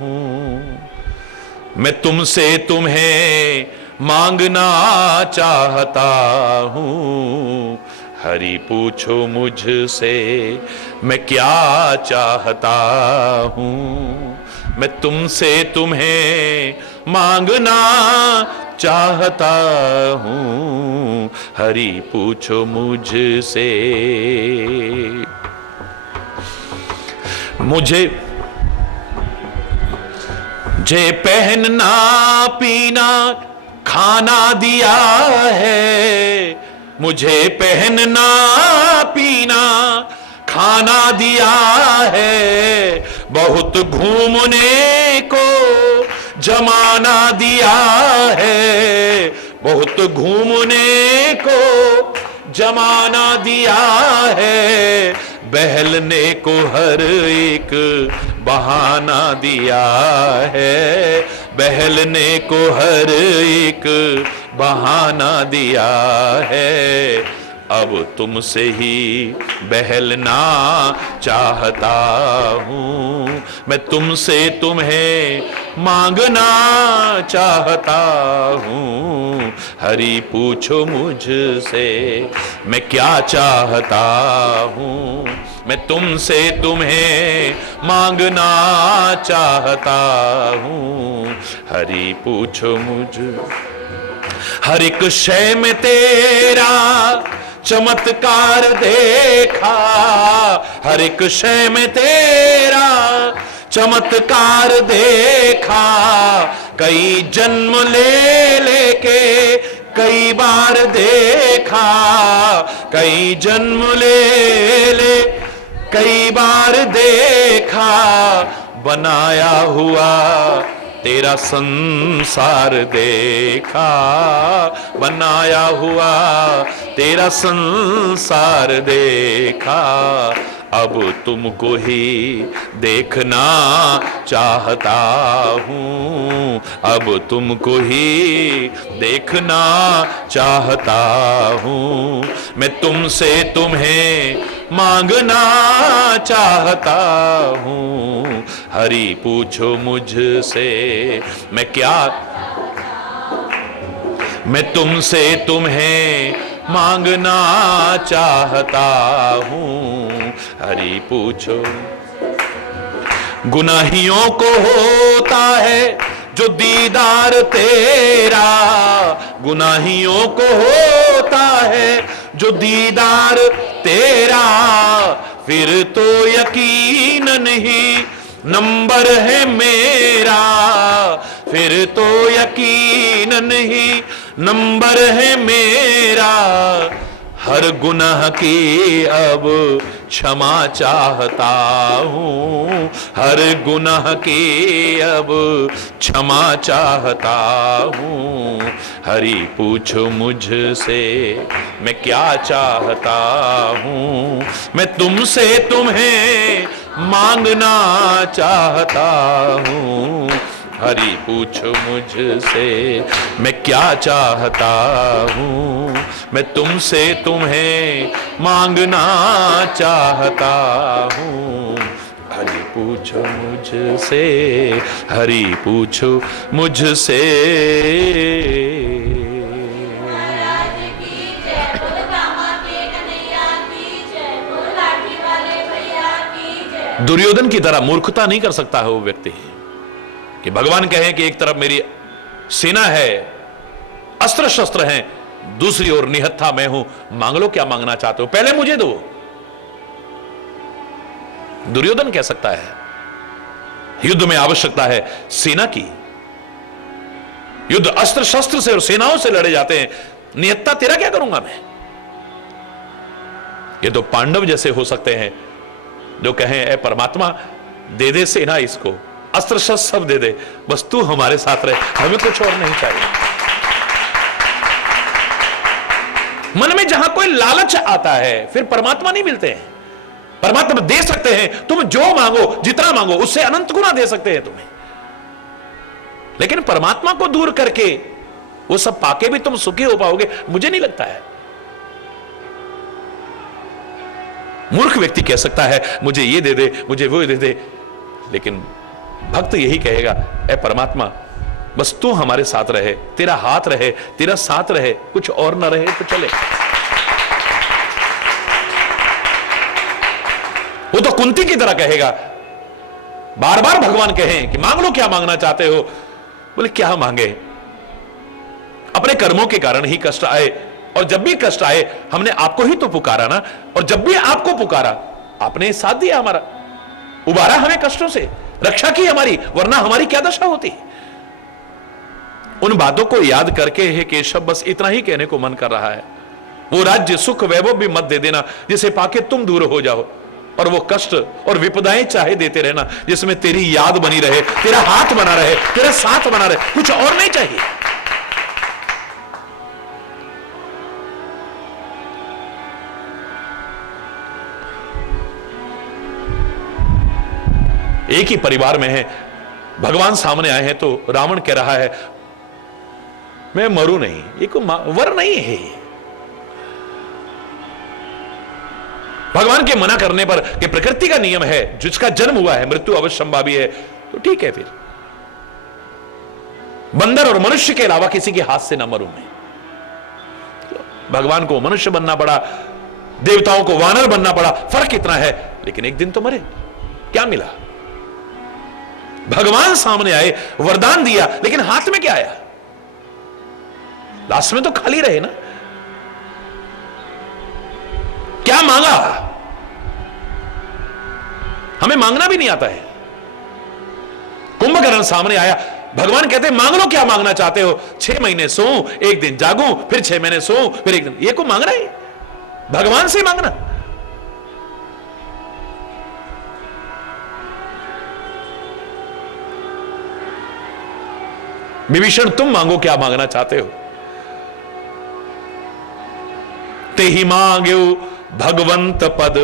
हूं, मैं तुमसे तुम्हें मांगना चाहता हूं। हरि पूछो मुझसे मैं क्या चाहता हूं, मैं तुमसे तुम्हें मांगना चाहता हूं। हरि पूछो मुझसे। मुझे जे पहनना पीना खाना दिया है, मुझे पहनना पीना खाना दिया है, बहुत घूमने को जमाना दिया है, बहुत घूमने को जमाना दिया है, बहलने को हर एक बहाना दिया है, बहलने को हर एक बहाना दिया है। अब तुमसे ही बहलना चाहता हूं, मैं तुमसे तुम्हें मांगना चाहता हूं। हरि पूछो मुझसे मैं क्या चाहता हूं, मैं तुमसे तुम्हें मांगना चाहता हूं। हरि पूछो मुझ। हर एक शय में तेरा चमत्कार देखा, हर एक शय में तेरा चमत्कार देखा, कई जन्म ले लेके कई बार देखा, कई जन्म ले ले कई बार देखा, बनाया हुआ तेरा संसार देखा, बनाया हुआ तेरा संसार देखा। अब तुमको ही देखना चाहता हूं, अब तुमको ही देखना चाहता हूं, मैं तुमसे तुम्हें मांगना चाहता हूं। हरि पूछो मुझसे मैं क्या, मैं तुमसे तुम्हें मांगना चाहता हूं। हरि पूछो। गुनाहियों को होता है जो दीदार तेरा, गुनाहियों को होता है जो दीदार तेरा, फिर तो यकीनन ही नंबर है मेरा, फिर तो यकीनन ही नंबर है मेरा। हर गुनाह की अब क्षमा चाहता हूँ, हर गुनाह की अब क्षमा चाहता हूँ। हरि पूछो मुझसे मैं क्या चाहता हूँ, मैं तुमसे तुम्हें मांगना चाहता हूँ। हरि पूछो मुझसे मैं क्या चाहता हूँ, मैं तुमसे तुम्हें मांगना चाहता हूँ। हरि पूछो मुझसे, हरि पूछो मुझसे। दुर्योधन की तरह मूर्खता नहीं कर सकता है वो व्यक्ति कि भगवान कहें कि एक तरफ मेरी सेना है, अस्त्र शस्त्र हैं, दूसरी ओर निहत्था मैं हूं, मांग लो क्या मांगना चाहते हो, पहले मुझे दो। दुर्योधन कह सकता है युद्ध में आवश्यकता है सेना की, युद्ध अस्त्र शस्त्र से और सेनाओं से लड़े जाते हैं, निहत्था तेरा क्या करूंगा मैं। ये तो पांडव जैसे हो सकते हैं जो कहें ए परमात्मा दे दे सेना, इसको अस्त्र शस्त्र सब दे दे, बस तू हमारे साथ रहे, हमें कुछ और नहीं चाहिए। मन में जहां कोई लालच आता है फिर परमात्मा नहीं मिलते हैं। परमात्मा दे सकते हैं, तुम जो मांगो जितना मांगो उससे अनंत गुना दे सकते हैं तुम्हें, लेकिन परमात्मा को दूर करके वो सब पाके भी तुम सुखी हो पाओगे, मुझे नहीं लगता है। मूर्ख व्यक्ति कह सकता है मुझे ये दे दे, मुझे वो दे दे, लेकिन भक्त यही कहेगा ए परमात्मा बस तू हमारे साथ रहे, तेरा हाथ रहे, तेरा साथ रहे, कुछ और ना रहे तो चले। वो तो कुंती की तरह कहेगा, बार बार भगवान कहें कि मांग लो क्या मांगना चाहते हो, बोले क्या मांगे, अपने कर्मों के कारण ही कष्ट आए, और जब भी कष्ट आए हमने आपको ही तो पुकारा ना, और जब भी आपको पुकारा आपने साथ दिया हमारा, उबारा हमें कष्टों से, रक्षा की हमारी, वरना हमारी क्या दशा होती। उन बातों को याद करके हे केशव बस इतना ही कहने को मन कर रहा है, वो राज्य सुख वैभव भी मत दे देना जिसे पाके तुम दूर हो जाओ, और वो कष्ट और विपदाएं चाहे देते रहना जिसमें तेरी याद बनी रहे, तेरा हाथ बना रहे, तेरा साथ बना रहे, कुछ और नहीं चाहिए। एक ही परिवार में है, भगवान सामने आए हैं तो रावण कह रहा है मैं मरूं नहीं, ये कोई वर नहीं है। भगवान के मना करने पर कि प्रकृति का नियम है, जिसका जन्म हुआ है मृत्यु अवश्य संभावी है, तो ठीक है, फिर बंदर और मनुष्य के अलावा किसी के हाथ से ना मरूं मैं। भगवान को मनुष्य बनना पड़ा, देवताओं को वानर बनना पड़ा, फर्क इतना है, लेकिन एक दिन तो मरे। क्या मिला, भगवान सामने आए, वरदान दिया, लेकिन हाथ में क्या आया, लास्ट में तो खाली रहे ना। क्या मांगा, हमें मांगना भी नहीं आता है। कुंभकर्ण सामने आया, भगवान कहते मांग लो क्या मांगना चाहते हो, 6 महीने सोऊं, 1 दिन जागूं, फिर 6 महीने सोऊं, फिर 1 दिन, ये को मांग रहा है, भगवान से मांगना। विभीषण तुम मांगो क्या मांगना चाहते हो, ते ही मांगो भगवंत पद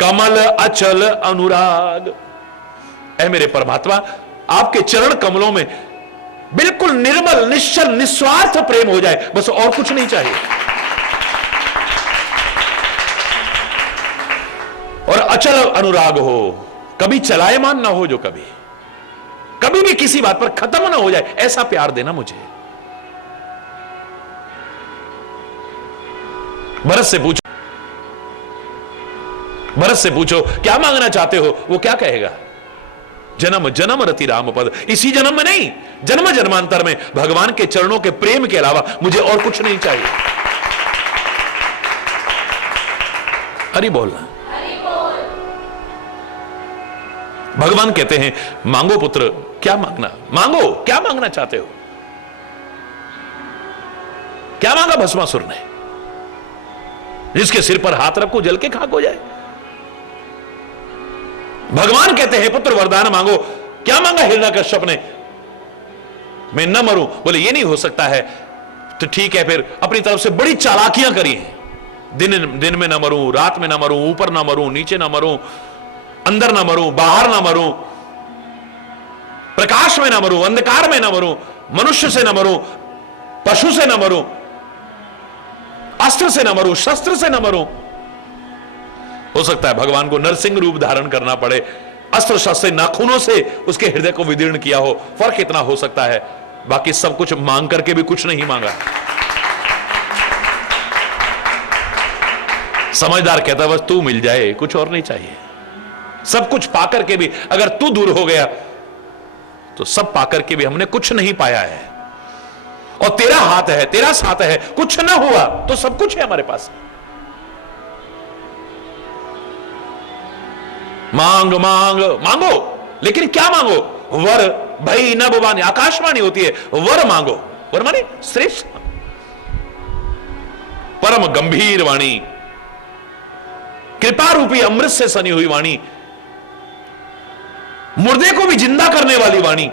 कमल अचल अनुराग। ऐ मेरे परमात्मा आपके चरण कमलों में बिल्कुल निर्मल निश्चल निस्वार्थ प्रेम हो जाए, बस और कुछ नहीं चाहिए। और अचल अनुराग हो, कभी चलायमान ना हो, जो कभी भी किसी बात पर खत्म ना हो जाए, ऐसा प्यार देना मुझे। भरत से पूछो क्या मांगना चाहते हो, वो क्या कहेगा, जन्म जन्म रति राम पद, इसी जन्म में नहीं, जन्म जन्मांतर में भगवान के चरणों के प्रेम के अलावा मुझे और कुछ नहीं चाहिए। हरि बोलना। भगवान कहते हैं मांगो पुत्र, क्या मांगना, मांगो क्या मांगना चाहते हो। क्या मांगा भस्मासुर ने, जिसके सिर पर हाथ रखो जल के खाक हो जाए। भगवान कहते हैं पुत्र वरदान मांगो। क्या मांगा हिरण्यकश्यप ने? मैं न मरूं। बोले ये नहीं हो सकता है। तो ठीक है, फिर अपनी तरफ से बड़ी चालाकियां करी हैं। दिन में ना मरूं, रात में ना मरूं, ऊपर ना मरूं, नीचे ना मरूं, अंदर ना मरूं, बाहर ना मरूं, प्रकाश में ना मरूं, अंधकार में ना मरूं, मनुष्य से ना मरूं, पशु से ना मरूं, अस्त्र से ना मरूं, शस्त्र से ना मरूं। हो सकता है भगवान को नरसिंह रूप धारण करना पड़े, अस्त्र शस्त्र से, नाखूनों से उसके हृदय को विदीर्ण किया हो। फर्क इतना हो सकता है, बाकी सब कुछ मांग करके भी कुछ नहीं मांगा। समझदार कहता बस तू मिल जाए, कुछ और नहीं चाहिए। सब कुछ पाकर के भी अगर तू दूर हो गया तो सब पाकर के भी हमने कुछ नहीं पाया है। और तेरा हाथ है, तेरा साथ है, कुछ ना हुआ तो सब कुछ है हमारे पास। मांग मांग मांगो, लेकिन क्या मांगो? वर भई न भवानी, आकाशवाणी होती है, वर मांगो। वर माने श्रेष्ठ, परम गंभीर वाणी, कृपा रूपी अमृत से सनी हुई वाणी, मुर्दे को भी जिंदा करने वाली वाणी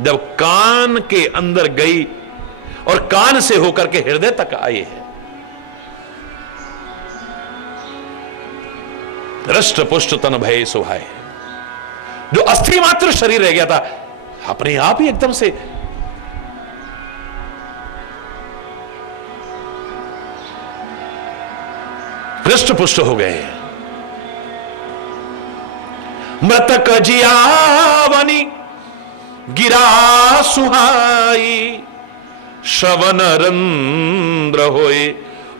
जब कान के अंदर गई और कान से होकर के हृदय तक आई है, रष्ट पुष्ट तन भय सुहाए। जो अस्थि मात्र शरीर रह गया था, अपने आप ही एकदम से हृष्ट पुष्ट हो गए। मृतक जियावनी गिरा सुहाई, श्रवण रंद्र होए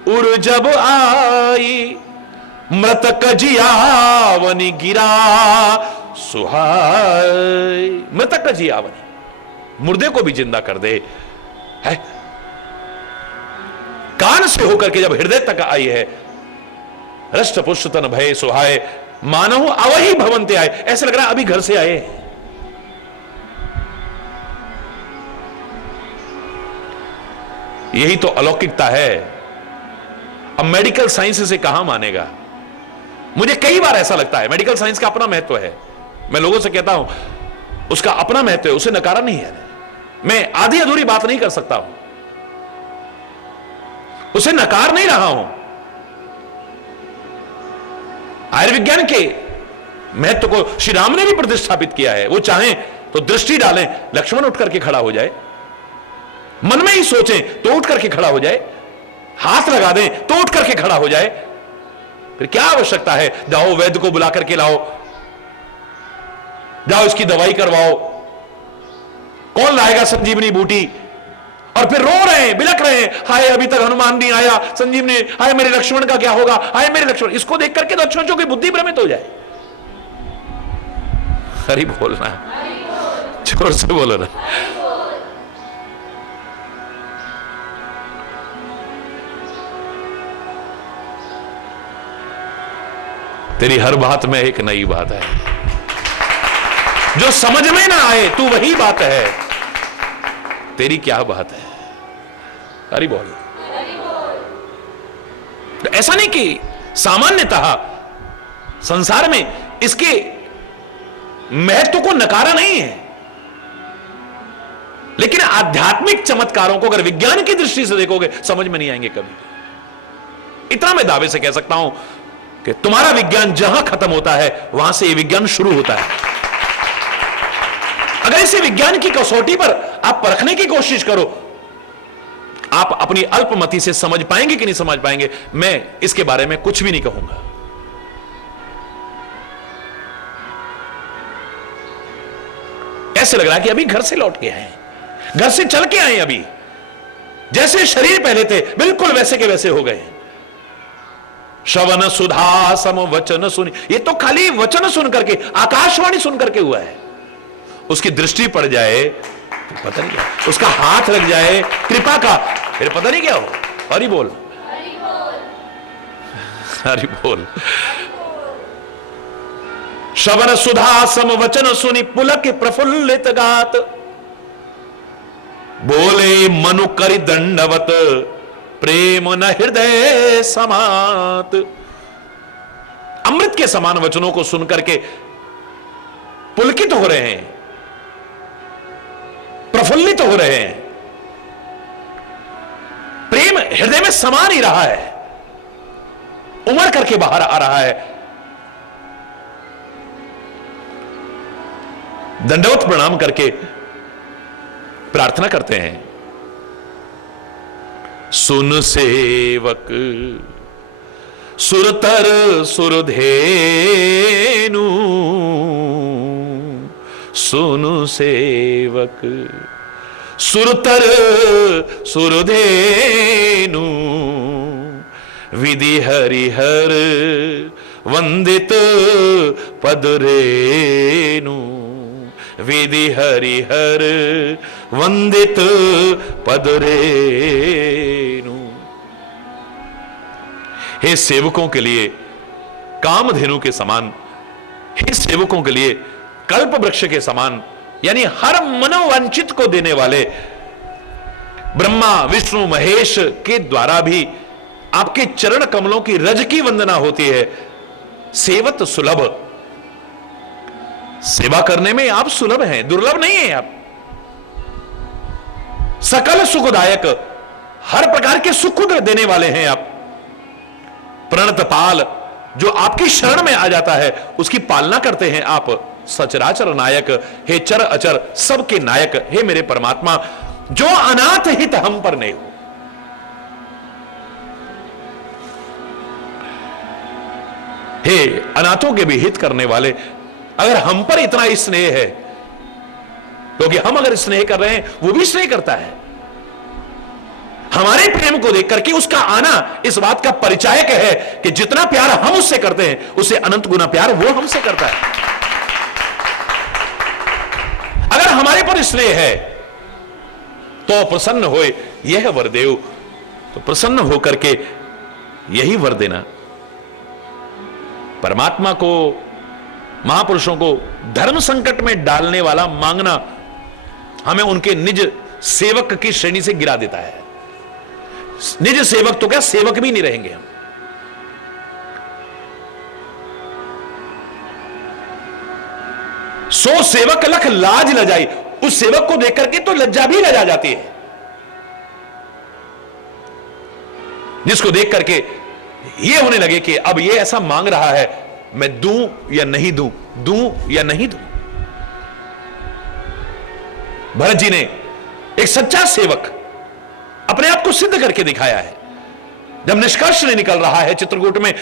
उर जब आई। मृतक जियावनी गिरा सुहाई। मृतक जियावनी, मुर्दे को भी जिंदा कर दे है। कान से होकर के जब हृदय तक आई है, रष्ट पुष्ट तन भय सुहाए, मानहु अवही भवन्ते आए। ऐसे लग रहा है अभी घर से आए। यही तो अलौकिकता है। अब मेडिकल साइंस से कहां मानेगा? मुझे कई बार ऐसा लगता है मेडिकल साइंस का अपना महत्व है। मैं लोगों से कहता हूं उसका अपना महत्व है, उसे नकारा नहीं है। मैं आधी अधूरी बात नहीं कर सकता हूं, उसे नकार नहीं रहा हूं। आयुर्विज्ञान के महत्व को श्री राम ने भी प्रतिष्ठापित किया है। वो चाहें तो दृष्टि डालें, लक्ष्मण उठ करके खड़ा हो जाए, मन में ही सोचें तो उठ करके खड़ा हो जाए, हाथ लगा दें तो उठ करके खड़ा हो जाए। फिर क्या आवश्यकता है? जाओ वैद्य को बुला करके लाओ, जाओ इसकी दवाई करवाओ। कौन लाएगा संजीवनी बूटी? और फिर रो रहे हैं, बिलक रहे हैं, हाय अभी तक हनुमान नहीं आया, संजीवनी, हाय मेरे लक्ष्मण का क्या होगा, हाय मेरे लक्ष्मण। इसको देख करके तो अच्छों की बुद्धि भ्रमित हो जाए। हरि बोलना, जोर से बोलो ना। तेरी हर बात में एक नई बात है, जो समझ में ना आए तू वही बात है। तेरी क्या बात है? हरि बोल। तो ऐसा नहीं कि सामान्यतः संसार में इसके महत्व को नकारा नहीं है, लेकिन आध्यात्मिक चमत्कारों को अगर विज्ञान की दृष्टि से देखोगे समझ में नहीं आएंगे कभी। इतना मैं दावे से कह सकता हूं कि तुम्हारा विज्ञान जहां खत्म होता है वहां से यह विज्ञान शुरू होता है। अगर इसे विज्ञान की कसौटी पर आप परखने की कोशिश करो, आप अपनी अल्पमति से समझ पाएंगे कि नहीं समझ पाएंगे, मैं इसके बारे में कुछ भी नहीं कहूंगा। ऐसे लग रहा है कि अभी घर से लौट के आए, घर से चल के आए, अभी जैसे शरीर पहले थे बिल्कुल वैसे के वैसे हो गए। श्रवण सुधा सम वचन सुनी, ये तो खाली वचन सुन करके, आकाशवाणी सुन करके हुआ है। उसकी दृष्टि पड़ जाए तो पता नहीं क्या, उसका हाथ लग जाए कृपा का, फिर पता नहीं क्या हो। हरि बोल, हरि बोल। श्रवण सुधा सम वचन सुनी, पुलक प्रफुल्लित गात, बोले मनु करि दंडवत, प्रेम न हृदय समात। अमृत के समान वचनों को सुनकर के पुलकित हो रहे हैं, प्रफुल्लित हो रहे हैं। प्रेम हृदय में समा नहीं रहा है, उमड़ करके बाहर आ रहा है। दंडवत प्रणाम करके प्रार्थना करते हैं। सुन सेवक सुरतर सुरधेनु, सुनु सेवक सुरतर सुरधेनु, विधि हरिहर वंदित पदरेनु, विधि हरिहर वंदित पदरेनु। हे सेवकों के लिए कामधेनु के समान, हे सेवकों के लिए कल्प वृक्ष के समान, यानी हर मनोवांछित को देने वाले ब्रह्मा विष्णु महेश के द्वारा भी आपके चरण कमलों की रज की वंदना होती है। सेवत सुलभ, सेवा करने में आप सुलभ हैं, दुर्लभ नहीं है। आप सकल सुखदायक, हर प्रकार के सुख देने वाले हैं आप। प्रणत पाल, जो आपकी शरण में आ जाता है उसकी पालना करते हैं आप। सचराचर नायक, हे चर अचर सबके नायक, हे मेरे परमात्मा, जो अनाथ हित हम पर नहीं हो। हे अनाथों के भी हित करने वाले, अगर हम पर इतना स्नेह है, क्योंकि हम अगर स्नेह कर रहे हैं वो भी स्नेह करता है। हमारे प्रेम को देख करके उसका आना इस बात का परिचायक है कि जितना प्यार हम उससे करते हैं उससे अनंत गुना प्यार वो हमसे करता है। अगर हमारे पर स्नेह है तो प्रसन्न होए यह वर देव, तो प्रसन्न होकर के यही वर देना। परमात्मा को, महापुरुषों को धर्म संकट में डालने वाला मांगना हमें उनके निज सेवक की श्रेणी से गिरा देता है। निज सेवक तो क्या, सेवक भी नहीं रहेंगे हम। सो सेवक लख लाज लजाई, उस सेवक को देख करके तो लज्जा भी लजा जाती है, जिसको देख करके ये होने लगे कि अब ये ऐसा मांग रहा है, मैं दूं या नहीं दूं, दूं या नहीं दूं। भरत जी ने एक सच्चा सेवक अपने आप को सिद्ध करके दिखाया है। जब निष्कर्ष नहीं निकल रहा है चित्रकूट में,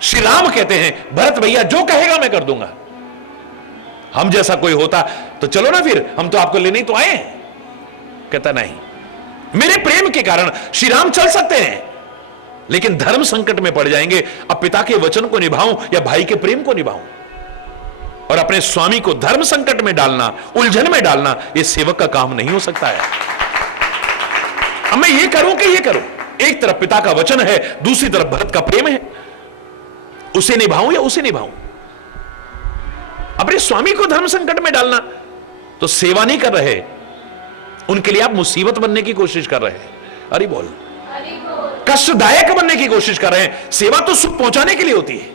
श्री राम कहते हैं भरत भैया जो कहेगा मैं कर दूंगा। हम जैसा कोई होता तो चलो ना, फिर हम तो आपको लेने ही तो आए हैं। कहता नहीं, मेरे प्रेम के कारण श्री राम चल सकते हैं, लेकिन धर्म संकट में पड़ जाएंगे। अब पिता के वचन को निभाऊं या भाई के प्रेम को निभाऊं, और अपने स्वामी को धर्म संकट में डालना, उलझन में डालना, यह सेवक का काम नहीं हो सकता है। अब मैं ये करूं कि ये करूं, एक तरफ पिता का वचन है, दूसरी तरफ भरत का प्रेम है, उसे निभाऊं या उसे निभाऊं। अपने स्वामी को धर्म संकट में डालना तो सेवा नहीं कर रहे, उनके लिए आप मुसीबत बनने की कोशिश कर रहे हैं। अरे बोल, कष्टदायक बनने की कोशिश कर रहे हैं। सेवा तो सुख पहुंचाने के लिए होती है।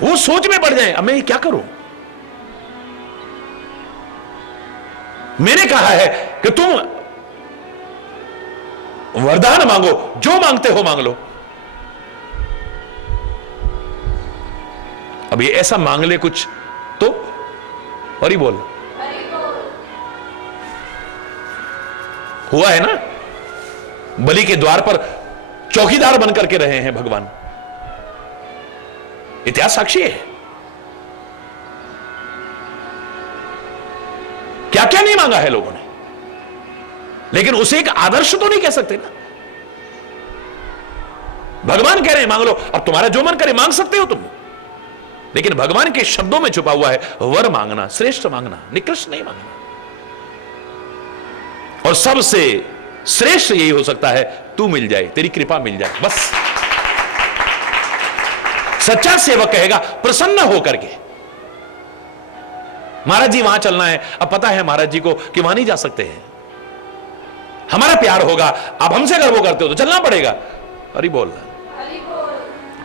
वो सोच में पड़ जाए, अब मैं क्या करूं। मैंने कहा है कि तुम वरदान मांगो, जो मांगते हो मांग लो। अब ये ऐसा मांग ले कुछ तो, और ही बोल, हुआ है ना। बलि के द्वार पर चौकीदार बनकर के रहे हैं भगवान, इतिहास साक्षी है। क्या क्या नहीं मांगा है लोगों ने, लेकिन उसे एक आदर्श तो नहीं कह सकते ना। भगवान कह रहे हैं मांग लो, अब तुम्हारा जो मन करे मांग सकते हो तुम, लेकिन भगवान के शब्दों में छुपा हुआ है वर मांगना, श्रेष्ठ मांगना, निकृष्ट नहीं मांगना। और सबसे श्रेष्ठ यही हो सकता है तू मिल जाए, तेरी कृपा मिल जाए, बस। सच्चा सेवक कहेगा प्रसन्न होकर के, महाराज जी वहां चलना है। अब पता है महाराज जी को कि वहां नहीं जा सकते हैं, हमारा प्यार होगा। आप हमसे अगर वो करते हो तो चलना पड़ेगा। अरे बोल,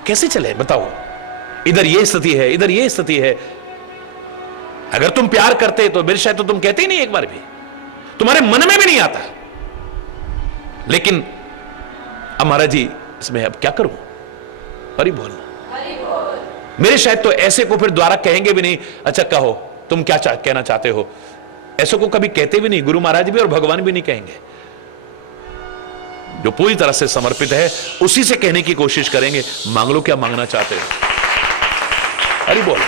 कैसे चले बताओ? इधर ये स्थिति है, इधर ये स्थिति है। अगर तुम प्यार करते तो मेरे शायद तो तुम कहते ही नहीं, एक बार भी तुम्हारे मन में भी नहीं आता। लेकिन अब महाराज जी इसमें अब क्या करूं? अरे बोल, मेरे शायद तो ऐसे को फिर द्वारा कहेंगे भी नहीं, अच्छा कहो तुम क्या कहना चाहते हो। ऐसे को कभी कहते भी नहीं, गुरु महाराज भी और भगवान भी नहीं कहेंगे। जो पूरी तरह से समर्पित है उसी से कहने की कोशिश करेंगे, मांग लो क्या मांगना चाहते हो। अरे बोल।